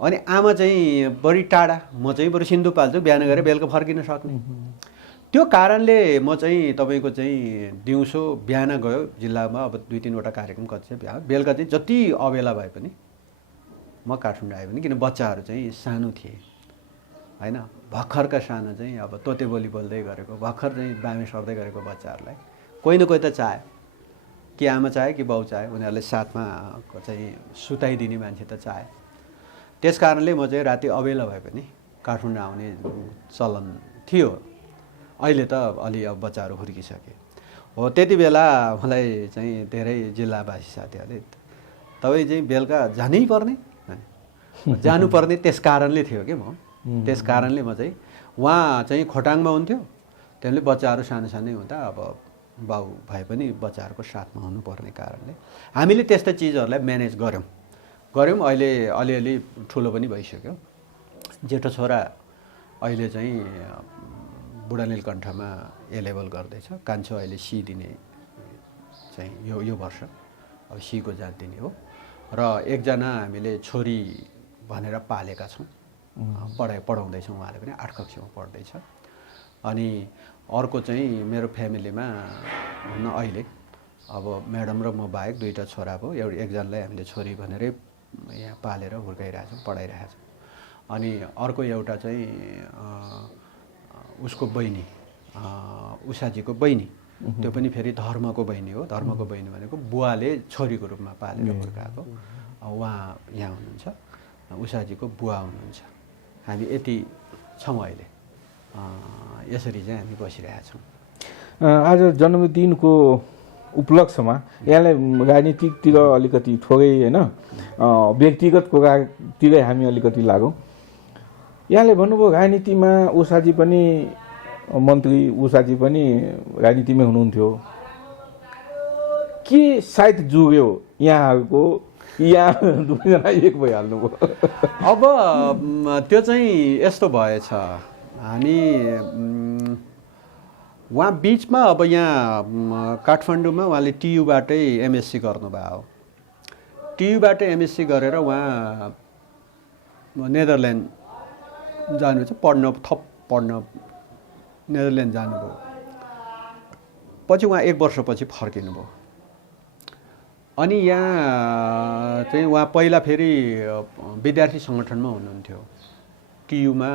अनि आमा चाहिँ बढी टाढा, म चाहिँ बरु सिन्धुपाल्चोक, बिहान गएर बेलुका फर्किन सक्ने। त्यो कारणले म चाहिँ तपाईँको चाहिँ दिउँसो बिहान गयो जिल्लामा, अब 2-3वटा कार्यक्रम कति छ, बेलुका चाहिँ जति अबेला भए पनि म काठमाडौँ आएँ पनि, किन बच्चाहरू चाहिँ सानो थिए, होइन? भर्खरका सानो चाहिँ अब तोते बोली बोल्दै गरेको, भर्खर चाहिँ बामे सर्दै गरेको बच्चाहरूलाई कोही न कोही त चाहे, कि आमा चाहे कि बाउ चाहे, उनीहरूले साथमा चाहिँ सुताइदिने मान्छे त चाहे। त्यस कारणले म चाहिँ राति अबेला भए पनि काठमाडौँ आउने चलन थियो। अहिले त अलि अब बच्चाहरू हुर्किसके हो। त्यति बेला मलाई चाहिँ धेरै जिल्लावासी साथीहरूले तपाईँ चाहिँ बेलुका जानै पर्ने, जानुपर्ने त्यस कारणले थियो कि म त्यस कारणले म चाहिँ उहाँ चाहिँ खोटाङमा हुन्थ्यो। त्यसले बच्चाहरू सानो सानै हुँदा अब बाउ भए पनि बच्चाहरूको साथमा हुनुपर्ने कारणले हामीले त्यस्ता चिजहरूलाई म्यानेज गऱ्यौँ। अहिले अलिअलि ठुलो पनि भइसक्यो। जेठो छोरा अहिले चाहिँ बुढा नीलकण्ठमा A लेभल गर्दैछ, कान्छो अहिले C दिने चाहिँ यो वर्ष अब C को जात दिने हो। र एकजना हामीले छोरी भनेर पालेका छौँ, पढाउँदैछौँ, उहाँले पनि 8 कक्षामा पढ्दैछ। अनि अर्को चाहिँ मेरो फ्यामिलीमा अहिले अब म्याडम र म बाहेक 2टा छोरा भयो। एकजनालाई हामीले छोरी भनेरै यहाँ पालेर हुर्काइरहेछौँ, पढाइरहेछौँ। अनि अर्को एउटा चाहिँ उसको बहिनी, उषाजीको बहिनी, त्यो पनि फेरि धर्मको बहिनी हो। धर्मको बहिनी भनेको बुवाले छोरीको रूपमा पालेर हुर्काएको, उहाँ यहाँ हुनुहुन्छ, उषाजीको बुवा हुनुहुन्छ। हामी यति छौँ अहिले। यसरी चाहिँ हामी बसिरहेका छौँ। आज जन्मदिनको उपलक्ष्यमा यहाँलाई राजनीतिकतिर अलिकति थोरै होइन व्यक्तिगत कुरातिरै हामी अलिकति लागौँ। यहाँले भन्नुभयो राजनीतिमा उषाजी पनि मन्त्री, उषाजी पनि राजनीतिमै हुनुहुन्थ्यो, के सायद जुग्यो यहाँहरूको, यहाँ दुवैजना एक भइहाल्नुभयो? अब त्यो चाहिँ यस्तो भएछ, हामी उहाँ बिचमा अब यहाँ काठमाडौँमा उहाँले टियुबाटै एमएससी गर्नुभयो। टियुबाट एमएससी गरेर उहाँ नेदरल्यान्ड जानु चाहिँ पढ्न नेदरल्यान्ड जानुभयो। पछि उहाँ 1 वर्षपछि फर्किनुभयो। अनि यहाँ चाहिँ उहाँ पहिला फेरि विद्यार्थी सङ्गठनमा हुनुहुन्थ्यो। टियुमा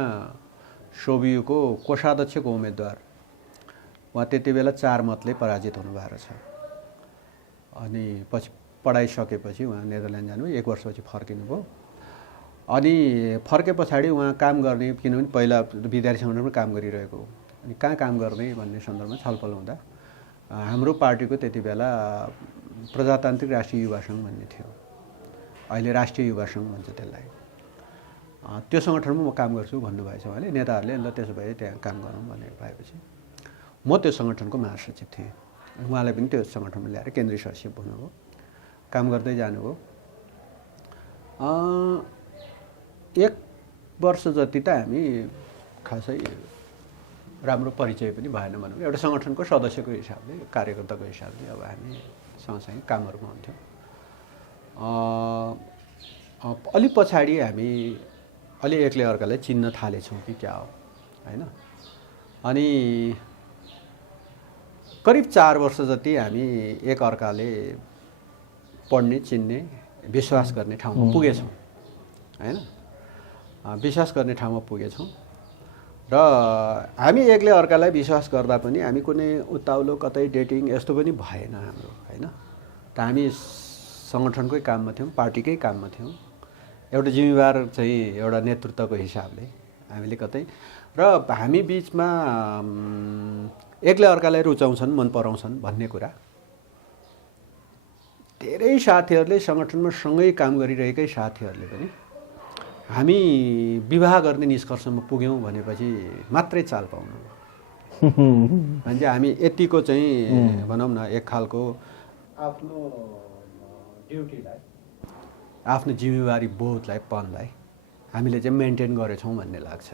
सोभियुको कोषाध्यक्षको उम्मेदवार उहाँ त्यति बेला 4 मतले पराजित हुनुभएको रहेछ। अनि पछि पढाइ सकेपछि उहाँ नेदरल्यान्ड जानुभयो, 1 वर्षपछि फर्किनुभयो। अनि फर्के पछाडि उहाँ काम गर्ने, किनभने पहिला विद्यार्थी सङ्गठनमा काम गरिरहेको, अनि कहाँ काम गर्ने भन्ने सन्दर्भमा छलफल हुँदा हाम्रो पार्टीको त्यति बेला प्रजातान्त्रिक राष्ट्रिय युवा सङ्घ भन्ने थियो, अहिले राष्ट्रिय युवा सङ्घ भन्छ त्यसलाई। त्यो सङ्गठनमा म काम गर्छु भन्नुभएछ उहाँले। नेताहरूले ल त्यसो भए त्यहाँ काम गरौँ भनेर भएपछि म त्यो सङ्गठनको महासचिव थिएँ। उहाँलाई पनि त्यो सङ्गठनमा ल्याएर केन्द्रीय सचिव हुनुभयो, काम गर्दै जानुभयो। 1 वर्ष जति त हामी खासै राम्रो परिचय पनि भएन भनौँ। एउटा सङ्गठनको सदस्यको हिसाबले, कार्यकर्ताको हिसाबले अब हामी सँगसँगै कामहरूमा हुन्थ्यौँ। अलि पछाडि हामी अलि एकले अर्कालाई चिन्न थालेछौँ कि क्या हो होइन। अनि करिब 4 वर्ष जति हामी एक अर्काले पढ्ने, चिन्ने, विश्वास गर्ने ठाउँमा पुगेछौँ होइन। विश्वास गर्ने ठाउँमा पुगेछौँ र हामी एकले अर्कालाई विश्वास गर्दा पनि हामी कुनै उत्ताउलो कतै डेटिङ यस्तो पनि भएन हाम्रो होइन। त हामी सङ्गठनकै काममा थियौँ, पार्टीकै काममा थियौँ। एउटा जिम्मेवार चाहिँ एउटा नेतृत्वको हिसाबले हामीले कतै, र हामी बिचमा एकले अर्कालाई रुचाउँछन्, मन पराउँछन् भन्ने कुरा धेरै साथीहरूले सङ्गठनमा सँगै काम गरिरहेकै साथीहरूले पनि हामी विवाह गर्ने निष्कर्षमा पुग्यौँ भनेपछि मात्रै चाल पाउनु भने चाहिँ हामी यतिको चाहिँ भनौँ न एक खालको आफ्नो ड्युटीलाई, आफ्नो जिम्मेवारी बोधलाई, पनलाई हामीले चाहिँ मेन्टेन गरेछौँ भन्ने लाग्छ।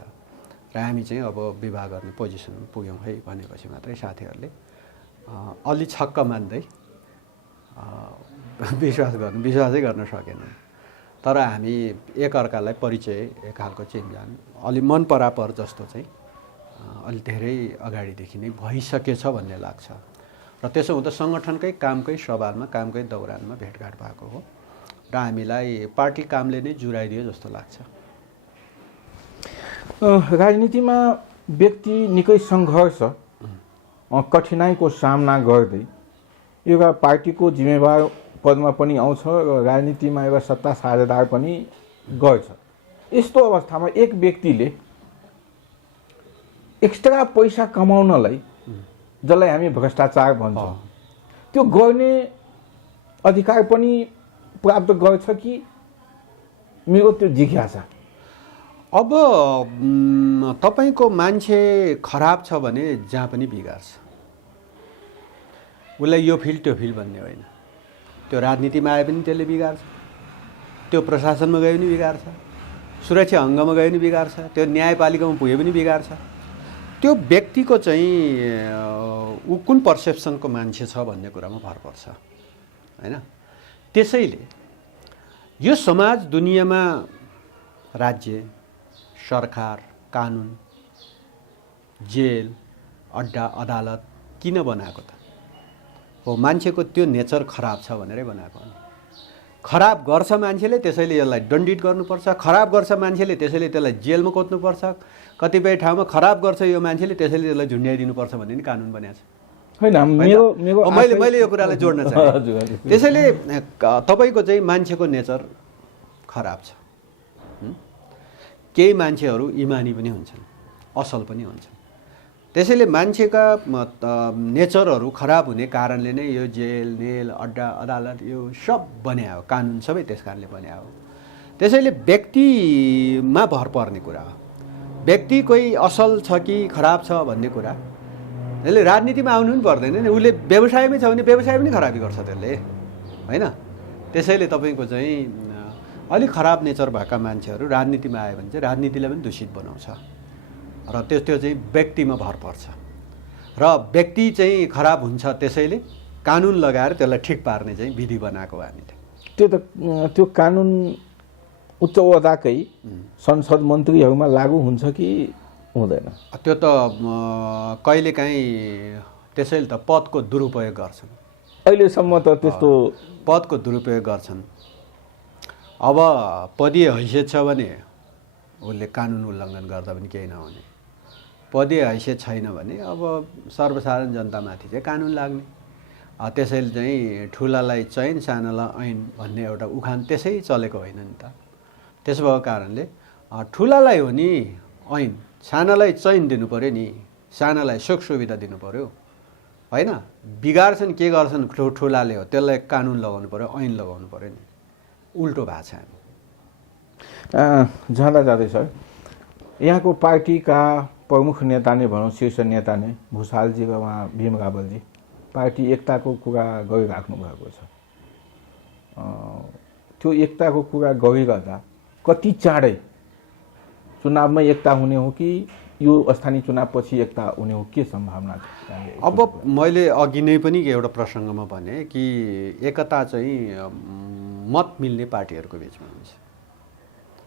र हामी चाहिँ अब विवाह गर्ने पोजिसनमा पुग्यौँ है भनेपछि मात्रै साथीहरूले अलि छक्क मान्दै विश्वासै गर्न सकेनन्। तर हामी एकअर्कालाई परिचय, एक खालको चिनजान, अलि मन परापर जस्तो चाहिँ अलि धेरै अगाडिदेखि नै भइसकेछ भन्ने लाग्छ। र त्यसो हुँदा सङ्गठनकै कामकै सवालमा, कामकै दौरानमा भेटघाट भएको हो र हामीलाई पार्टी कामले नै जुराइदियो जस्तो लाग्छ। राजनीतिमा व्यक्ति निकै सङ्घर्ष, कठिनाइको सामना गर्दै एउटा पार्टीको जिम्मेवार पदमा पनि आउँछ र राजनीतिमा एउटा सत्ता साझेदार पनि गर्छ। यस्तो अवस्थामा एक व्यक्तिले एक्स्ट्रा पैसा कमाउनलाई, जसलाई हामी भ्रष्टाचार भन्छौँ, त्यो गर्ने अधिकार पनि प्राप्त गर्छ कि? मेरो त्यो जिज्ञासा। अब तपाईँको मान्छे खराब छ भने जहाँ पनि बिगार्छ। उसलाई यो फिल्ड त्यो फिल्ड भन्ने होइन। त्यो राजनीतिमा आए पनि त्यसले बिगार्छ, त्यो प्रशासनमा गए पनि बिगार्छ, सुरक्षा अङ्गमा गए पनि बिगार्छ, त्यो न्यायपालिकामा पुगे पनि बिगार्छ। त्यो व्यक्तिको चाहिँ ऊ कुन पर्सेप्सनको मान्छे छ भन्ने कुरामा भर पर्छ होइन। त्यसैले यो समाज, दुनियाँमा राज्य, सरकार, कानुन, जेल, अड्डा, अदालत किन बनाएको त हो? मान्छेको त्यो नेचर खराब छ भनेरै बनाएको हो। खराब गर्छ मान्छेले, त्यसैले यसलाई दण्डित गर्नुपर्छ। खराब गर्छ मान्छेले, त्यसैले त्यसलाई जेलमा कोत्नुपर्छ। कतिपय ठाउँमा खराब गर्छ यो मान्छेले, त्यसैले त्यसलाई झुन्ड्याइदिनुपर्छ भन्ने नि कानुन बनेको छ होइन। मैले यो कुरालाई जोड्न चाहेँ। त्यसैले तपाईँको चाहिँ मान्छेको नेचर खराब छ। केही मान्छेहरू इमानी पनि हुन्छन्, असल पनि हुन्छन्। त्यसैले मान्छेका नेचरहरू खराब हुने कारणले नै यो जेल नेल अड्डा अदालत यो सब बन्या हो, कानुन सबै त्यस कारणले बन्या हो। त्यसैले व्यक्तिमा भर पर्ने कुरा हो, व्यक्ति कोही असल छ कि खराब छ भन्ने कुरा। त्यसले राजनीतिमा आउनु पनि पर्दैन नि, उसले व्यवसायमै छ भने व्यवसाय पनि खराबी गर्छ त्यसले, होइन? त्यसैले तपाईँको चाहिँ अलिक खराब नेचर भएका मान्छेहरू राजनीतिमा आयो भने चाहिँ राजनीतिलाई पनि दूषित बनाउँछ र त्यो चाहिँ व्यक्तिमा भर पर्छ र व्यक्ति चाहिँ खराब हुन्छ। त्यसैले कानुन लगाएर त्यसलाई ठिक पार्ने चाहिँ विधि बनाएको हो हामीले। त्यो कानुन उच्च ओहदाकै संसद मन्त्रीहरूमा लागू हुन्छ कि हुँदैन? त्यो त कहिलेकाहीँ त्यसैले त पदको दुरुपयोग गर्छन्। अहिलेसम्म त त्यस्तो पदको दुरुपयोग गर्छन्। अब पदीय हैसियत छ भने उसले कानुन उल्लङ्घन गर्दा पनि केही नहुने, पदीय हैसियत छैन भने अब सर्वसाधारण जनतामाथि चाहिँ कानुन लाग्ने। त्यसैले चाहिँ ठुलालाई चैन सानालाई ऐन भन्ने एउटा उखान त्यसै चलेको होइन नि त। त्यसो भएको कारणले ठुलालाई हो नि ऐन, सानालाई चैन दिनु पऱ्यो नि, सानालाई सुख सुविधा दिनु पऱ्यो, होइन? बिगार्छन् के गर्छन् ठुलाले हो, त्यसलाई कानुन लगाउनु पऱ्यो, ऐन लगाउनु पऱ्यो नि। उल्टो भएको छ हामी। जाँदा जाँदै सर, यहाँको पार्टीका प्रमुख नेता नै भनौँ, शीर्ष नेता नै भुषालजी र उहाँ भीम रावलजी पार्टी एकताको कुरा गरिराख्नु भएको छ। त्यो एकताको कुरा गरिरहँदा कति चाँडै चुनावमा एकता हुने हो कि यो स्थानीय चुनावपछि एकता हुने हो, के सम्भावना छ? अब मैले अघि नै पनि एउटा प्रसङ्गमा भने कि एकता चाहिँ मत मिल्ने पार्टीहरूको बिचमा हुन्छ,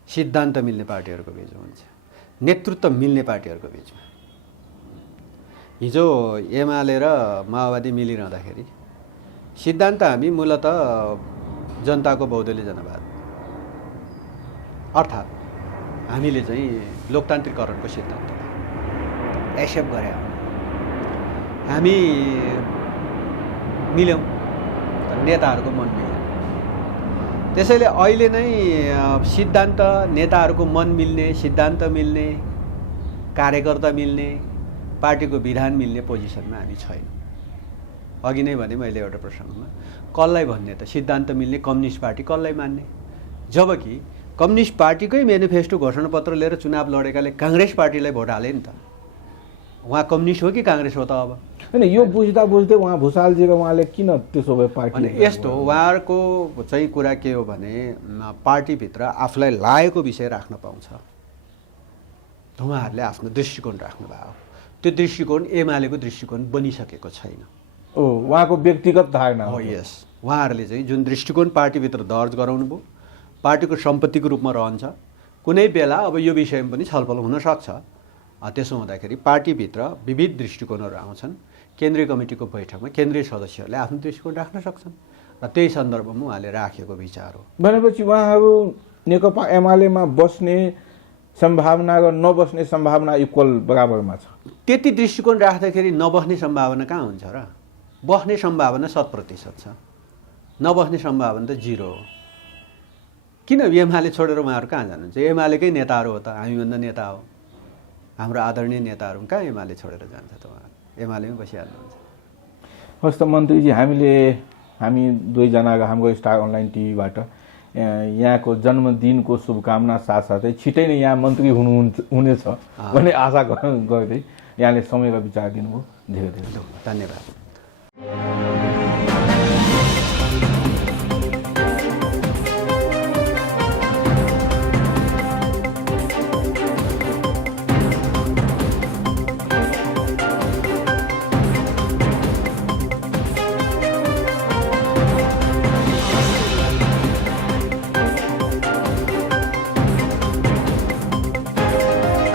सिद्धान्त मिल्ने पार्टीहरूको बिचमा हुन्छ, नेतृत्व मिल्ने पार्टीहरूको बिचमा। हिजो एमाले र माओवादी मिलिरहँदाखेरि सिद्धान्त हामी मूलत जनताको बहुदलीय जनवाद अर्थात् हामीले चाहिँ लोकतान्त्रिकरणको सिद्धान्त एक्सेप्ट गरे हामी मिल्यौँ, नेताहरूको मन मिल्यो। त्यसैले अहिले नै सिद्धान्त, नेताहरूको मन मिल्ने, सिद्धान्त मिल्ने, कार्यकर्ता मिल्ने, पार्टीको विधान मिल्ने पोजिसनमा हामी छैनौँ। अघि नै भने मैले एउटा प्रसङ्गमा, कसलाई भन्ने त सिद्धान्त मिल्ने कम्युनिस्ट पार्टी कसलाई मान्ने? जबकि कम्युनिस्ट पार्टीकै मेनिफेस्टो घोषणापत्र लिएर चुनाव लडेकाले काङ्ग्रेस पार्टीलाई भोट हाले नि त। उहाँ कम्युनिस्ट हो कि काङ्ग्रेस हो त? अब होइन, यो बुझ्दा बुझ्दै उहाँ भुषालजी र उहाँले किन त्यसो भए पार्टी? अनि यस्तो उहाँहरूको चाहिँ कुरा के हो भने पार्टीभित्र आफूलाई लागेको विषय राख्न पाउँछ। उहाँहरूले आफ्नो दृष्टिकोण राख्नु भयो, त्यो दृष्टिकोण एमालेको दृष्टिकोण बनिसकेको छैन। उहाँको व्यक्तिगत धारणा हो। यस, उहाँहरूले चाहिँ जुन दृष्टिकोण पार्टीभित्र दर्ज गराउनु भयो, पार्टीको सम्पत्तिको रूपमा रहन्छ। कुनै बेला अब यो विषयमा पनि छलफल हुनसक्छ। त्यसो हुँदाखेरि पार्टीभित्र विविध दृष्टिकोणहरू आउँछन्। केन्द्रीय कमिटीको बैठकमा केन्द्रीय सदस्यहरूले आफ्नो दृष्टिकोण राख्न सक्छन् र त्यही सन्दर्भमा उहाँले राखेको विचार हो। भनेपछि उहाँहरू नेकपा एमालेमा बस्ने सम्भावना र नबस्ने सम्भावना इक्वल बराबरमा छ। त्यति दृष्टिकोण राख्दाखेरि नबस्ने सम्भावना कहाँ हुन्छ र? बस्ने सम्भावना 100% छ, नबस्ने सम्भावना त 0 हो। किन एमाले छोडेर उहाँहरू कहाँ जानुहुन्छ? एमालेकै नेताहरू हो त, हामीभन्दा नेता हो, हाम्रो आदरणीय नेताहरू कहाँ एमाले छोडेर जान्छ त? उहाँहरू एमालेमै बसिहाल्नुहुन्छ। हस्त मन्त्रीजी, हामी दुईजना हाम्रो स्टार अनलाइन टिभीबाट यहाँको जन्मदिनको शुभकामना साथसाथै छिटै नै यहाँ मन्त्री हुनेछ भन्ने आशा गर्दै यहाँले समय र विचार दिनुभयो। धेरै धेरै धन्यवाद।